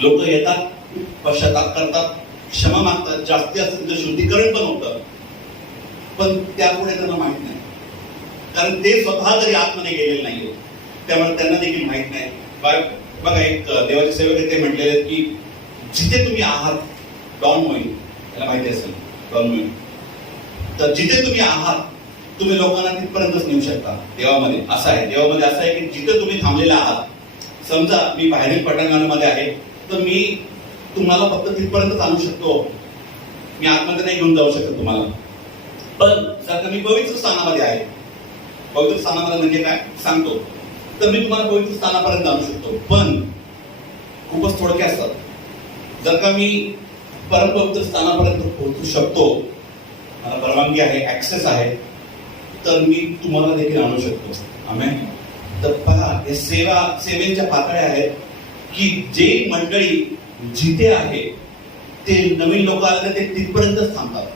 लोक येतात, पश्चाताप करतात, क्षमा मागतात, जास्ती असं शुद्धीकरण पण होतं, पण त्यापुढे त्यांना माहित नाही, कारण ते स्वतः जरी आतमध्ये गेलेले नाहीये, त्यामुळे त्यांना देखील माहित नाही. बघा, एक देवाचे सेवक ते म्हटलेले आहेत की जिथे तुम्ही आहात, डॉन मोईन, त्याला माहिती असेल डॉन मोईन, तर जिथे तुम्ही आहात तुम्ही लोकांना तिथपर्यंतच नेऊ शकता. देवामध्ये असं आहे की जिथे तुम्ही थांबलेला आहात, समजा मी बाहेरील पटांगणामध्ये आहे, तर मी तुम्हाला फक्त तिथपर्यंतच आणू शकतो, मी आतमध्ये नाही घेऊन जाऊ शकत तुम्हाला. पण जर का मी पवित्र स्थानामध्ये आहे, पवित्र स्थानामध्ये म्हणजे काय सांगतो, तर मी तुम्हाला पवित्र स्थानापर्यंत आणू शकतो, पण खूपच थोडके असतात. जर का मी परमपवित्र स्थानापर्यंत पोहोचू शकतो, मला परवानगी आहे, ऍक्सेस आहे, तर मी तुम्हाला देखील आणू शकतो. आमेन. तर पहा, हे सेवेच्या पातळ्या आहेत की जे मंडळी जिथे आहे ते नवीन लोक आले ते तिथपर्यंतच थांबतात.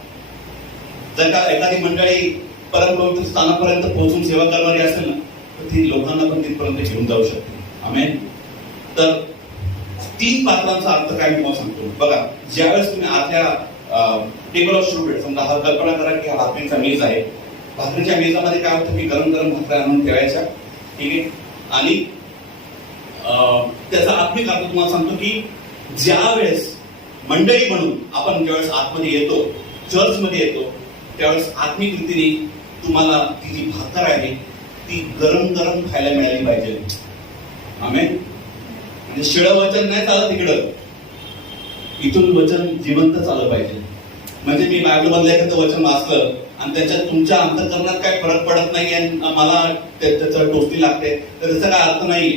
जर का एखादी मंडळी परमपवित्र स्थानापर्यंत पोहोचून सेवा करणारी असेल ना, तर ती लोकांना पण तिथपर्यंत घेऊन जाऊ शकते. आमेन. तर 3 पात्रांचा अर्थ काय मी सांगतो. बघा, ज्यावेळेस तुम्ही आतल्या टेबल ऑफ शू ब्रेड, समजा हा कल्पना करा की हा भाकरीचा मेज आहे. भाकरीच्या मेजामध्ये काय होतं की गरम गरम भाकऱ्या आणून ठेवायच्या, ठीक आहे. आणि त्याचा आत्मिक अर्थ तुम्हाला सांगतो की ज्या वेळेस मंडळी म्हणून आपण ज्यावेळेस आतमध्ये येतो, चर्चमध्ये येतो, त्यावेळेस आत्मिक रीतीने तुम्हाला ती जी भाकर आहे ती गरम गरम खायला मिळाली पाहिजे. आमेन. म्हणजे शिळं वचन नाही चालत इकडं, इथून वचन जिवंत चाललं पाहिजे. म्हणजे मी बायबल मधलं एखादं वचन वाचलं आणि त्याच्यात तुमच्या अंतःकरणात काय फरक पडत नाही आणि मला त्याचं टोचणी लागते, तर त्याचा काय अर्थ नाही.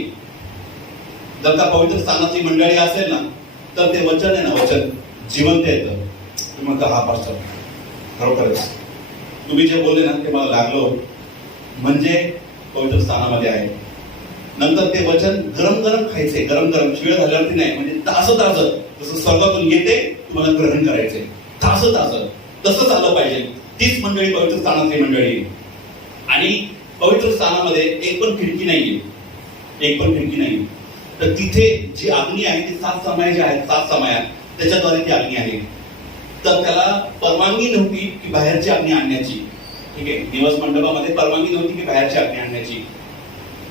जर का पवित्र स्थानाची मंडळी असेल ना, तर ते वचन आहे ना, वचन जिवंत येतं. तुम्ही म्हणता, हा पास्टर खरोखरच तुम्ही जे बोलले ना ते मला लागलं, म्हणजे पवित्र स्थानामध्ये आहे. नंतर ते वचन गरम गरम खायचे, गरम गरम, शिळ झाल्यावरती नाही, म्हणजे तासं जसं स्वर्गातून येते तुम्हाला ग्रहण करायचे, तासं तसंच आलं पाहिजे. तीच मंडळी पवित्र स्थानातली मंडळी. आणि पवित्र स्थानामध्ये एक पण खिडकी नाहीये, तर तिथे जी अग्नी आहे ती 7 समय जे आहेत, 7 समयात त्याच्याद्वारे ती अग्नी आहे. तर त्याला परवानगी नव्हती की बाहेरची अग्नी आणण्याची, ठीक आहे. निवास मंडपामध्ये परवानगी नव्हती की बाहेरची अग्नी आणण्याची.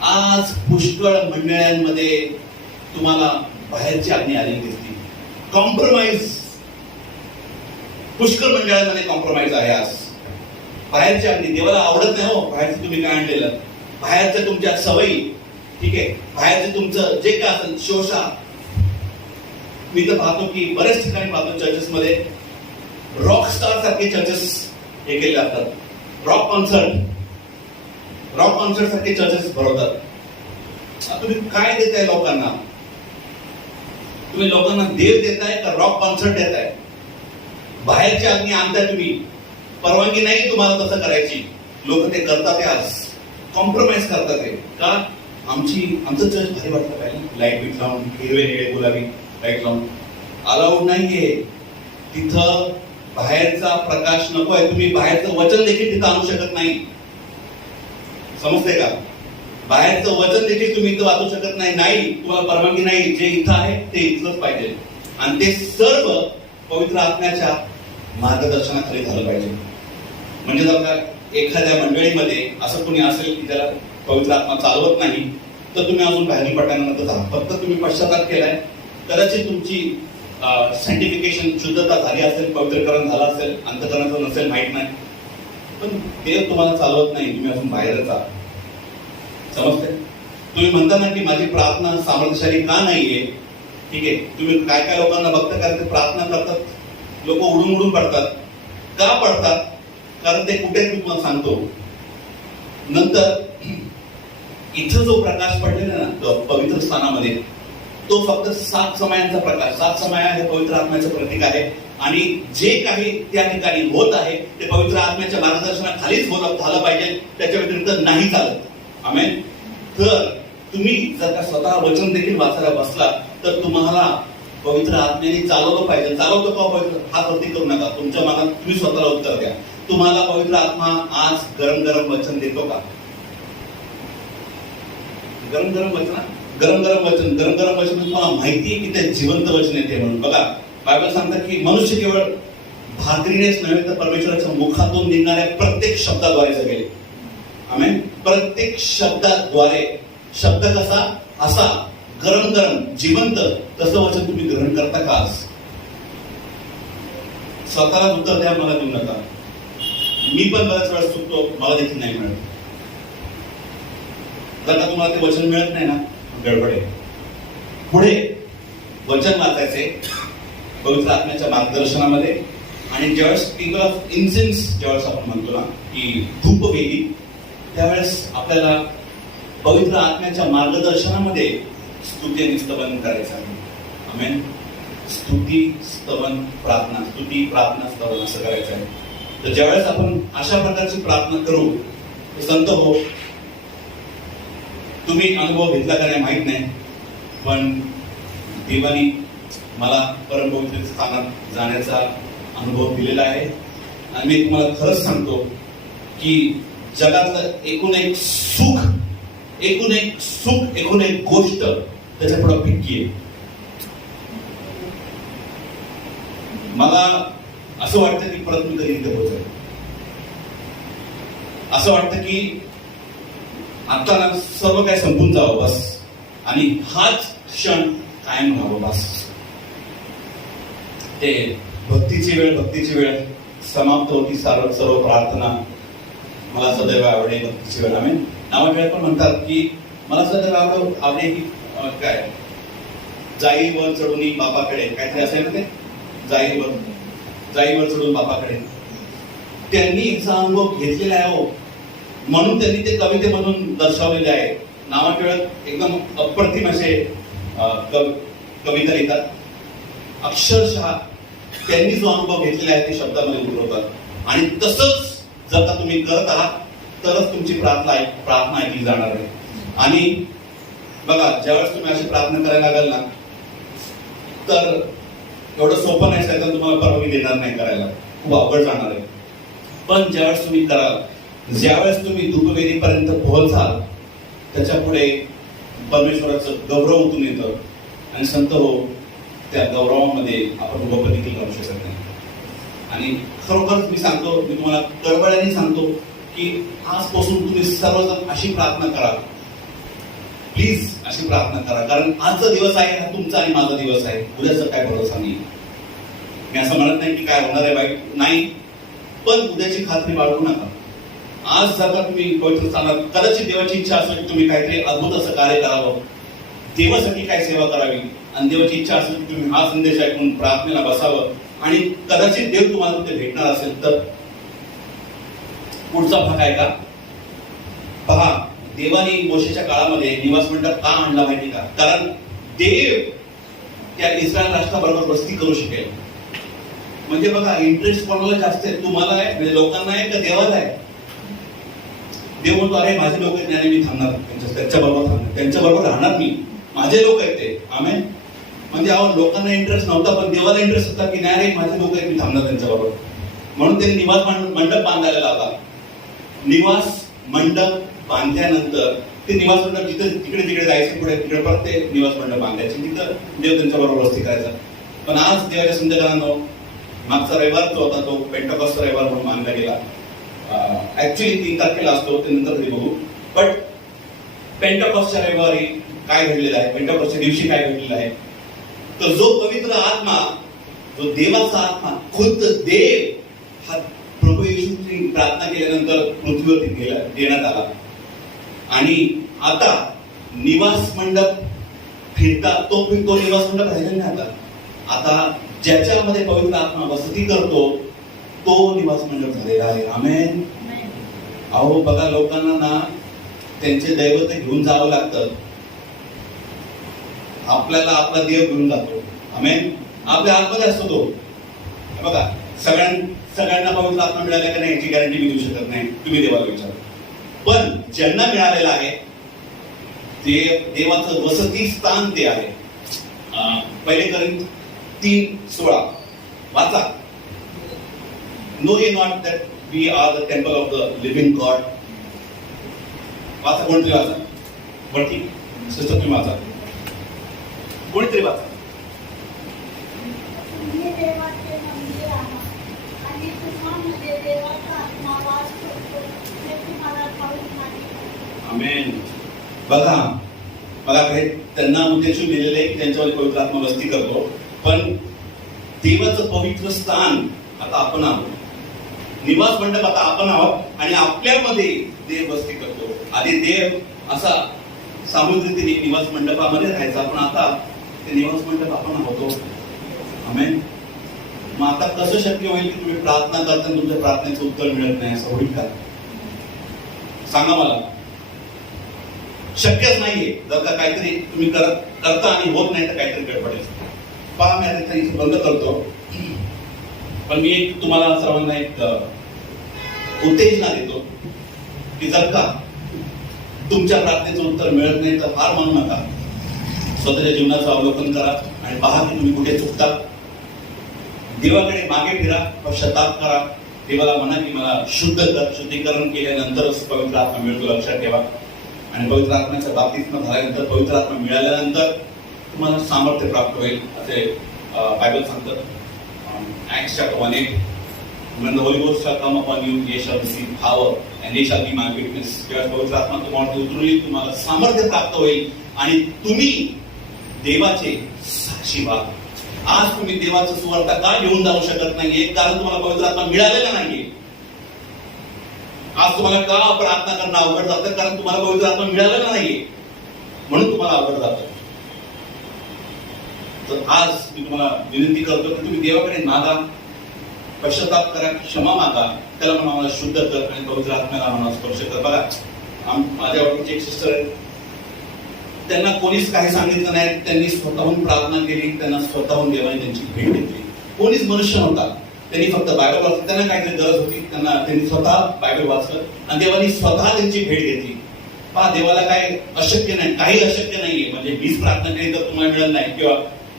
आज पुष्कळ मंडळांमध्ये तुम्हाला बाहेरची अग्नी आलेली दिसते. कॉम्प्रोमाइज, पुष्कळ मंडळांमध्ये कॉम्प्रोमाइज आहे. आज बाहेरची अग्नी देवाला आवडत नाही. हो, बाहेरचं तुम्ही काय आणलेलं, बाहेरच्या तुमच्या सवयी, ठीक आहे, बाहेरचं तुमचं जे काय असेल, शोषा. मी तर पाहतो की बऱ्याच ठिकाणी पाहतो चर्चेसमध्ये रॉक स्टार सारखे चर्चेस हे केले जातात. रॉक कॉन्सर्ट सारखे चर्चेस भरवतात. तुम्ही काय देताय लोकांना? तुम्ही लोकांना देव देताय का रॉक कॉन्सर्ट देताय? बाहेरची अग्नी आणताय तुम्ही, परवानगी नाही तुम्हाला तसं करायची. लोक ते करतात, आज कॉम्प्रोमाइज करतात. ते का? आमचं चर्च भारी वाटतं पाहिजे, लाईट बीट लावून, हिरवे निळे गुलाबी लाईट लावून. अलाउड नाहीये तिथं. बाहेरचा प्रकाश नको आहे. तुम्ही बाहेरचं वचन देखील तिथं आणू शकत नाही. समजते का? बाहेरचं वचन देखील तुम्ही इथं वाचू शकत नाही. नाही, तुम्हाला परवानगी नाही. जे इथं आहे ते इथलंच पाहिजे आणि ते सर्व पवित्र आत्म्याच्या मार्गदर्शनाखाली झालं पाहिजे. म्हणजे जर का एखाद्या मंडळीमध्ये असं कोणी असेल की त्याला पवित्र आत्मा चालवत नाही, तर तुम्ही अजून बाहेरील पटांगणात जा. फक्त तुम्ही पश्चाताप केलाय, कदाचित तुमची सायंटिफिकेशन शुद्धता झाली असेल, पवित्रकरण झालं असेल, अंतकरणाचं नसेल, माहित नाही, पण ते तुम्हाला चालवत नाही. तुम्ही अजून बाहेरच आहात. समजते? तुम्ही म्हणता ना की माझी प्रार्थना सामर्थ्यशाली का नाहीये? ठीक आहे, तुम्ही काय काय लोकांना बघता का ते प्रार्थना करतात, लोक उडून उडून पडतात. का पडतात? कारण ते कुठे मी तुम्हाला सांगतो. नंतर इथं जो प्रकाश पडलेला ना पवित्र स्थानामध्ये, तो फक्त 7 समयांचा प्रकाश. 7 समय हे पवित्र आत्म्याचं प्रतीक आहे आणि जे काही त्या ठिकाणी होत आहे ते पवित्र आत्म्याच्या मार्गदर्शनाखालीच झालं पाहिजे, त्याच्या व्यतिरिक्त नाही चालत. आमेन. तर तुम्ही जर का स्वतः वचन देखील वाचायला बसला तर तुम्हाला पवित्र आत्म्याने चालवलं पाहिजे. चालवतो का पवित्र? हात वरती करू नका. तुमच्या मनात तुम्ही स्वतःला उत्तर द्या. तुम्हाला पवित्र आत्मा आज गरम गरम वचन देतो का? गरम गरम वचन तुम्हाला माहिती आहे की ते जिवंत वचन येते म्हणून. बघा, बायबल सांगतात की मनुष्य केवळ भाकरीनेच नव्हे तर परमेश्वराच्या मुखातून निघणाऱ्या प्रत्येक शब्दाद्वारे जगेल. आमेन. प्रत्येक शब्दाद्वारे. शब्द कसा? असा गरम जिवंत. तसं वचन तुम्ही ग्रहण करता का आज? स्वतःला उत्तर द्या, मला देऊ नका. मी पण बऱ्याच वेळा चुकतो, मला देखील नाही मिळत. जर का तुम्हाला ते वचन मिळत नाही ना, गडबड आहे. पुढे वचन वाचायचे पवित्र आत्म्याच्या मार्गदर्शनामध्ये. आणि ज्यावेळेस टेबल ऑफ इन्सेन्स ज्यावेळेस आपण म्हणतो ना की धूपवेदी, त्यावेळेस आपल्याला पवित्र आत्म्याच्या मार्गदर्शनामध्ये स्तुती आणि स्तवन करायचं आहे. आमेन. स्तुती, स्तवन, प्रार्थना. स्तुती, प्रार्थना, स्तवन असं करायचं आहे. तर ज्यावेळेस आपण अशा प्रकारची प्रार्थना करू, संत हो, तुम्ही अनुभव घेतला का नाही माहित नाही, पण देवानी मला परमपवित्र स्थानात जाण्याचा अनुभव दिलेला आहे. आणि मी तुम्हाला खरंच सांगतो की जगातलं एकूण एक सुख, एकूण एक गोष्ट त्याच्या पुढे फिक्की आहे. मला असं वाटतं की परत मी कधी इथे पोहोचेल. असं वाटतं की आता ना सर्व काय संपून जावं बस, आणि हाच क्षण कायम राहावं बस. ते भक्तीची वेळ समाप्त होती. सर्व प्रार्थना मला सदैव आवडे भक्तीची वेळ. आम्ही नावावेळ पण म्हणतात की मला सदैव आवडे की काय, जाईवर चढून बापाकडे, काहीतरी असेल ना ते, जाईवर चढून बापाकडे. त्यांनी याचा अनुभव घेतलेला आहे हो, म्हणून त्यांनी ते कवितेमधून दर्शवलेले आहे. नावावेळ एकदम अप्रतिम असे कविता लिहितात. अक्षरशः त्यांनी जो अनुभव घेतलेला आहे ते शब्दामध्ये उतरवतात. आणि तसंच जर का तुम्ही करत आहात तरच तुमची प्रार्थना ऐकली जाणार आहे. आणि बघा, ज्यावेळेस तुम्ही अशी प्रार्थना करायला लागाल ना, तर एवढं सोपं नाही, सगळं तुम्हाला परवानगी देणार नाही करायला, खूप अवघड जाणार आहे. पण ज्यावेळेस तुम्ही कराल, ज्यावेळेस तुम्ही धूपवेदीपर्यंत पोहोचाल, त्याच्या पुढे परमेश्वराचं गौरव उतून येतं. आणि संत हो, त्या गौरवामध्ये आपण उभं देखील करू शकत नाही. आणि खरोखर मी सांगतो, मी तुम्हाला कळवळ्याने सांगतो की आजपासून तुम्ही सर्वजण अशी प्रार्थना करा, प्लीज अशी प्रार्थना करा. कारण आजचा दिवस आहे हा तुमचा आणि माझा दिवस आहे. उद्याचा काय भरोसा नाही. मी असं म्हणत नाही की काय होणार आहे वाईट नाही, पण उद्याची खात्री बाळगू नका. आज जर का तुम्ही पवित्र स्थानात, कदाचित देवाची इच्छा असेल की तुम्ही काहीतरी अद्भुत असं कार्य करावं, देवासाठी काय सेवा करावी, आणि देवाची इच्छा असेल की तुम्ही हा संदेश ऐकून प्रार्थनेला बसावं, आणि कदाचित देव तुम्हाला तिथे भेटणार असेल, तर पुढचा भाग आहे का पहा. देवाने मोशेच्या काळामध्ये निवास मंडप का आणला माहिती का? कारण देव त्या इस्रायल राष्ट्राबरोबर वस्ती करू शकेल. म्हणजे बघा, इंटरेस्ट कोणाला जास्त आहे, तुम्हाला आहे म्हणजे लोकांना आहे का देवाला आहे? देव म्हणतो, अरे माझे लोक आहेत, मी थांबणार त्यांच्याबरोबर राहणार मी, माझे लोक आहेत ते. आमेन. म्हणजे अहो लोकांना इंटरेस्ट नव्हता, पण देवाला इंटरेस्ट होता की नाही रे माझे लोक आहेत, मी थांबणार त्यांच्याबरोबर. म्हणून त्यांनी निवास मंडप बांधायला लावला. निवास मंडप बांधल्यानंतर ते निवास मंडप जिथे तिकडे तिकडे जायचे, पुढे तिकडे परत ते निवास मंडप बांधायचे, तिथं देव त्यांच्याबरोबर वस्ती करायचा. पण आज देवाच्या सुंदरांनो, मागचा रविवार जो होता तो पेंटाकॉस्ट रविवार म्हणून मानला गेला. ऍक्च्युली 3 तारखेला असतो, ते नंतर तरी बघू. बट पेंटाकॉस्टच्या रविवारी काय घडलेलं आहे, पेंटाकॉस्टच्या दिवशी काय घडलेलं आहे, तर जो पवित्र आत्मा, जो देवाचा आत्मा, खुद्द देव हा प्रभू येशूची प्रार्थना केल्यानंतर पृथ्वीवरती देण्यात आला. आणि आता निवास मंडप फिरता तो निवास मंडप राहिला नाही. आता ज्याच्यामध्ये पवित्र आत्मा वसती करतो तो निवास मंडप झालेला आहे. आमेन. अहो बघा, लोकांना ना त्यांचे दैवत घेऊन जावं लागतं. आपल्याला आपला देव घेऊन जातो. आमेन. आपल्या आतमध्ये असतो तो. बघा, सगळ्यांना पवित्र आत्मा मिळाला का नाही याची गॅरंटी मी देऊ शकत नाही, तुम्ही देवाला विचारा. पण ज्यांना मिळालेलं आहे ते देवाचं वसती स्थान ते आहे. पहिले करीन 3:16 वाचा. Know ye not that we are the temple of the living God. वाचा, कोणतरी वाचा वरती. सिस्टर तुम्ही वाचा, कोणतरी वाचा. आमेन. बघा त्यांना उद्देश दिलेले आहे की त्यांच्यावर पवित्र आत्मा वस्ती करतो. पण देवाचं पवित्र स्थान आता आपण आहोत. निवास मंडप आता आपण आहोत आणि आपल्यामध्ये देव वस्ती करतो. आधी देव असा सामुद्रिक निवास मंडपामध्ये राहायचा, पण आता ते निवास मंडप आपण होतो. आमेन. मग आता कसं शक्य होईल की तुम्ही प्रार्थना करताना तुमच्या प्रार्थनेचं उत्तर मिळत नाही, असं होईल का? सांगा मला. शक्यच नाहीये. जर का काहीतरी तुम्ही करता आणि होत नाही तर काहीतरी गडबड. पहा, मी आता इथे बंद करतो, पण मी तुम्हाला सर्वांना एक उत्तेजना देतो की जर का तुमच्या प्रार्थनेचं उत्तर मिळत नाही तर हार मानू नका. स्वतःच्या जीवनाचं अवलोकन करा आणि पहा की तुम्ही कुठे चुकता. देवाकडे मागे फिरा, पश्चाताप करा. देवाला म्हणा की मला शुद्ध कर. शुद्धीकरण केल्यानंतरच पवित्र आत्मा मिळतो, लक्षात ठेवा. आणि पवित्र आत्म्याच्या बाबतीत झाल्यानंतर, पवित्र आत्मा मिळाल्यानंतर तुम्हाला सामर्थ्य प्राप्त होईल असे बायबल सांगतं. Acts chapter 1:8, when the Holy Ghost shall come upon you, ye shall receive power, and ye shall be my witness. जेव्हा पवित्र आत्मा तुम्हाला उतरली, तुम्हाला सामर्थ्य प्राप्त होईल आणि तुम्ही देवाचे साक्षी व्हा. आज तुम्ही देवाचं सुवार्ता का घेऊन जाऊ शकत नाहीये? कारण तुम्हाला पवित्र आत्मा मिळालेला नाहीये. आज तुम्हाला का प्रार्थना करणं अवघड जातं? कारण तुम्हाला पवित्र आत्मा मिळालेला नाहीये, म्हणून तुम्हाला अवघड जातं. तर आज मी तुम्हाला विनंती करतो की तुम्ही देवाकडे मागा, पश्चाताप करा, क्षमा मागा, त्याला म्हणा मला शुद्ध कर आणि पवित्र आत्म्याला म्हणा स्पर्श कर. बघा, माझ्या ओळखीची एक सिस्टर आहे, त्यांना कोणीच काही सांगितलं नाही. त्यांनी स्वतःहून प्रार्थना केली, त्यांना स्वतःहून देवाने त्यांची भेट घेतली. कोणीच मनुष्य नव्हता, त्यांनी फक्त बायबल वाचलं. त्यांना काहीतरी गरज होती, त्यांनी स्वतः बायबल वाचलं आणि देवाने स्वतः त्यांची भेट घेतली. पहा, देवाला काय अशक्य नाही, काही अशक्य नाहीये. म्हणजे मीच प्रार्थना केली तर तुम्हाला मिळत नाही, किंवा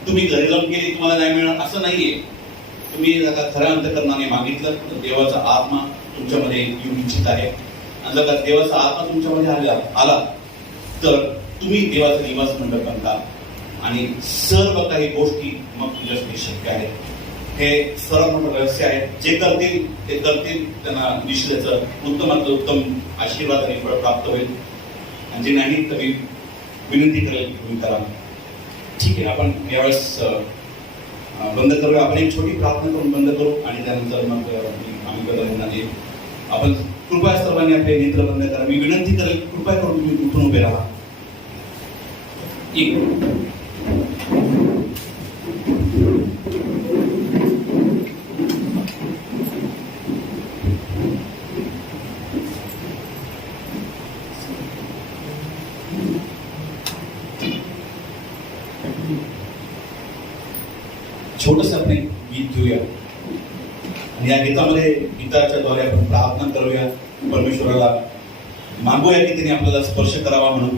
तुम्ही घरी जाऊन केली तुम्हाला नाही मिळणार, असं नाहीये. तुम्ही जर खऱ्या अंतःकरणाने मागितलं तर देवाचा आत्मा तुमच्यामध्ये येऊ इच्छित आहे. आणि जर देवाचा आत्मा तुमच्यामध्ये आला तर तुम्ही देवाचा निवास मंडप बनता आणि सर्व काही गोष्टी मग तुझ्यासाठी शक्य आहेत. हे सर्व मोठं रहस्य आहे. जे करतील ते करतील, त्यांना निश्चितच उत्तमात उत्तम आशीर्वाद आणि फळ प्राप्त होईल. आणि जे नाही तर मी विनंती करेल तुम्ही करा. ठीक आहे, आपण यावेळेस बंद करूया. आपण एक छोटी प्रार्थना करून बंद करू आणि त्यानंतर मग आम्ही बदल येईल. आपण कृपया सर्वांनी आपले नेत्र बंद करा. मी विनंती करेल, कृपया करून तुम्ही उठून उभे राहा. छोटस आपण एक गीत घेऊया आणि या गीताच्या द्वारे आपण प्रार्थना करूया. परमेश्वराला मागूया की त्याने आपल्याला स्पर्श करावा म्हणून.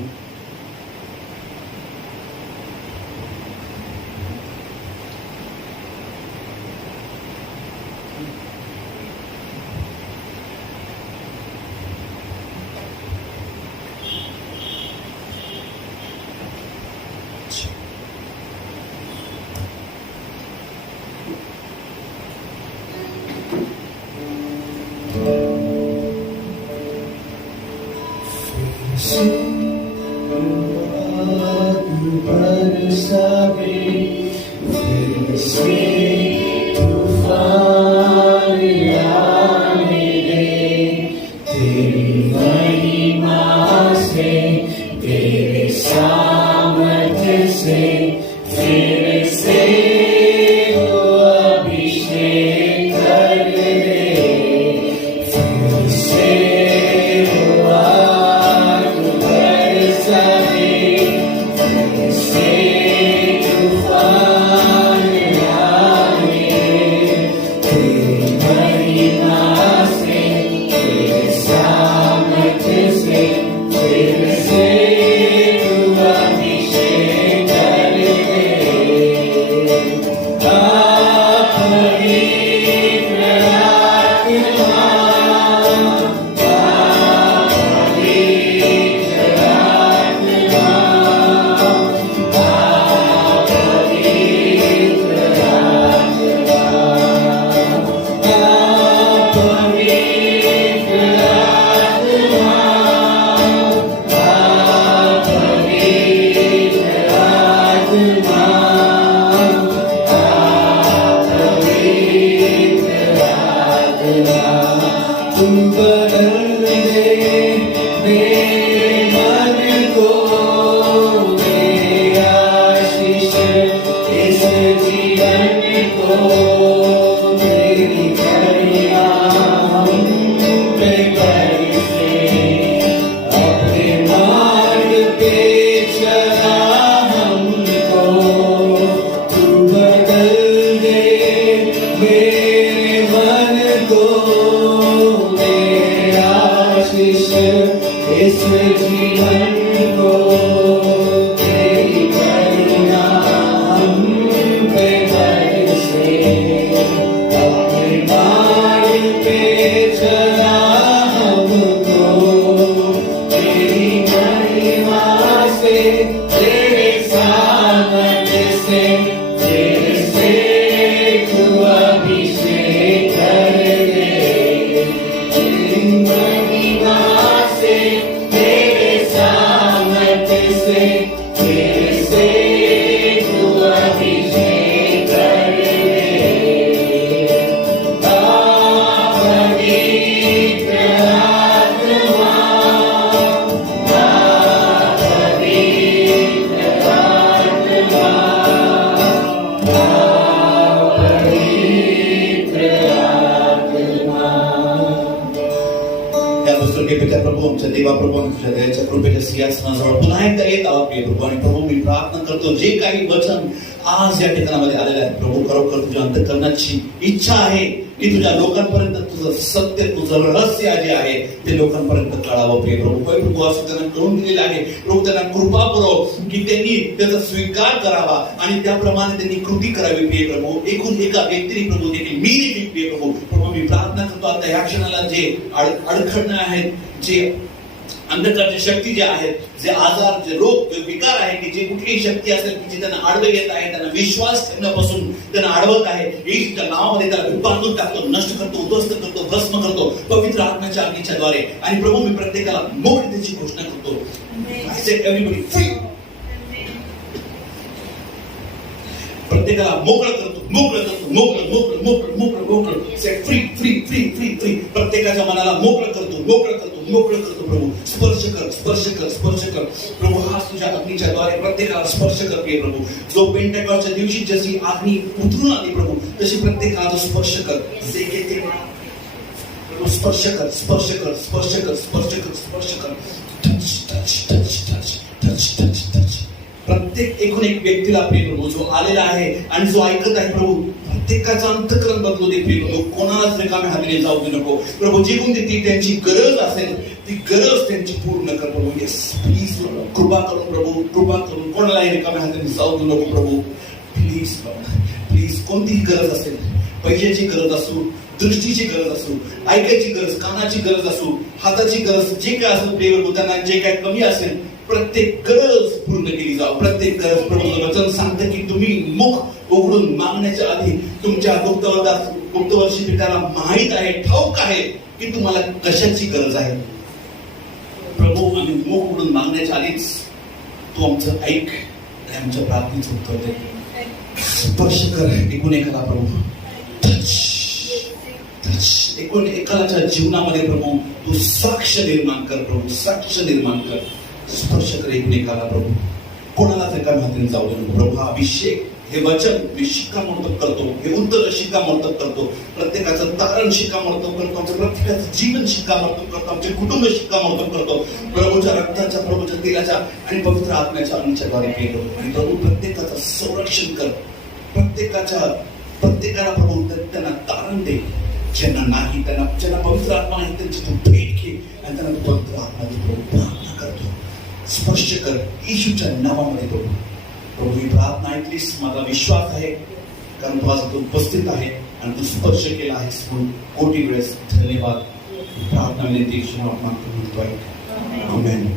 सिंहासनाजवळ पुन्हा एकदा येत आहोत प्रभू. आणि प्रभू मी प्रार्थना करतो जे काही वचन आज या ठिकाणामध्ये आलेलं आहे प्रभू, खरोखर तुझ्या अंतःकरणाची इच्छा आहे की तुझ्या लोकांपर्यंत तुझं सत्य, तुझं रहस्य जे आहे ते लोकांपर्यंत कळावं प्रभू. प्रभू असं त्यांना कळून दिलेलं आहे प्रभू. त्यांना कृपा पुरव की त्यांनी त्याचा स्वीकार करावा आणि त्याप्रमाणे त्यांनी कृती करावी प्रभू. एकूण एका व्यक्तीने प्रभू देखील मी देखील प्रभू. प्रभू मी प्रार्थना करतो आता या क्षणाला जे अडखळणं आहेत, जे अंधकारची शक्ती जे आहेत, जे आजार, जे रोग, जे विकार आहे, की जे कुठलीही शक्ती असेल की जे त्यांना आडवे येत आहे, त्यांना विश्वास ठेवण्यापासून त्यांना अडवत आहे, येशूच्या नावामध्ये त्याला बांधून टाकतो, नष्ट करतो, उद्ध्वस्त करतो, भस्म करतो पवित्र आत्म्याच्या अग्नीच्या द्वारे. आणि प्रभू मी प्रत्येकाला मोकळीतेची घोषणा करतो. I set everybody free. प्रत्येकाला मोकळं करतो, मोकळं करतो, मोकळं मोकळं मोकळं मोकळं मोकळं set free free free free free. प्रत्येकाच्या मनाला मोकळं करतो, मोकळं करतो, मोकळं करतो प्रभू. स्पर्श कर, स्पर्श कर, स्पर्श कर प्रभू. हाच तुझ्या अग्नीच्या द्वारे प्रत्येकाला स्पर्श कर प्रभू. जो पेंटेकॉस्टच्या दिवशी जशी अग्नी उतरून आली प्रभू, तशी प्रत्येकाला तो स्पर्श कर. जे येते प्रभू स्पर्श कर, स्पर्श कर, स्पर्श कर, स्पर्श कर, स्पर्श कर. Touch touch touch touch touch touch touch. प्रत्येक एकूण एक व्यक्तीला प्रभू जो आलेला आहे आणि जो ऐकत आहे प्रभू, प्रत्येकाचं अंतःकरण बदलू दे प्रभू. कोणालाच रिकाम्या हाताने जाऊ दे नको प्रभू. जी कोणती ती त्यांची गरज असेल ती गरज त्यांची पूर्ण कर प्रभू. येस प्लीज कृपा करून प्रभू, कृपा करून कोणालाही रिकाम्या हाताने जाऊ दे नको प्रभू. Please please. कोणतीही गरज असेल, पैशाची गरज असू, दृष्टीची गरज असू, ऐकायची गरज, कानाची गरज असू, हाताची गरज, जे काय असेल प्रभू, त्यांना जे काय कमी असेल प्रत्येक गरज पूर्ण केली जाऊ. प्रत्येक गरज प्रभू वचन सांगतं की तुम्ही मुख उघडून मागण्याच्या आधी तुमच्या गुप्तवर्षी पित्याला माहित आहे, ठाऊक आहे की तुम्हाला कशाची गरज आहे. प्रभू आम्ही मुख उडून मागण्याच्या आधीच तू आमचं ऐक आणि आमच्या प्रार्थनेचं उत्तर दे. स्पर्श कर एकूण एकाला प्रभू. एकूण एकाच्या जीवनामध्ये प्रभू तू साक्ष निर्माण कर प्रभू, साक्ष निर्माण कर. स्पर्श कर एकूण एकाला प्रभू. कोणालाच एका हातीने जाऊ दे प्रभू. हा अभिषेक, हे वचन मी शिक्कामोर्तब करतो, हे उत्तर शिक्कामोर्तब करतो, प्रत्येकाचं तारण शिक्कामोर्तब करतो, आमच्या प्रत्येकाचं जीवन शिक्कामोर्तब करतो, आमचे कुटुंब शिक्कामोर्तब करतो. प्रभूच्या रक्ताच्या, प्रभूच्या तेलाच्या आणि पवित्र आत्म्याच्या अग्नीच्याद्वारे केलं. आणि प्रभू प्रत्येकाचं संरक्षण कर. प्रत्येकाला प्रभू त्यांना तारण दे. ज्यांना नाही, ज्यांना पवित्र आत्मा नाही, त्यांची तू भेट घे आणि त्यांना तू पवित्र आत्मा दे प्रभू. प्रार्थना करतो, स्पर्श कर येशूच्या नावामध्ये प्रभू. प्रभू ही प्रार्थना ऐकलीस, माझा विश्वास आहे, कारण तू आज तू उपस्थित आहे आणि तू स्पर्श केला आहेस म्हणून कोटी वेळेस धन्यवाद. प्रार्थना विनंती मागतो. आमेन.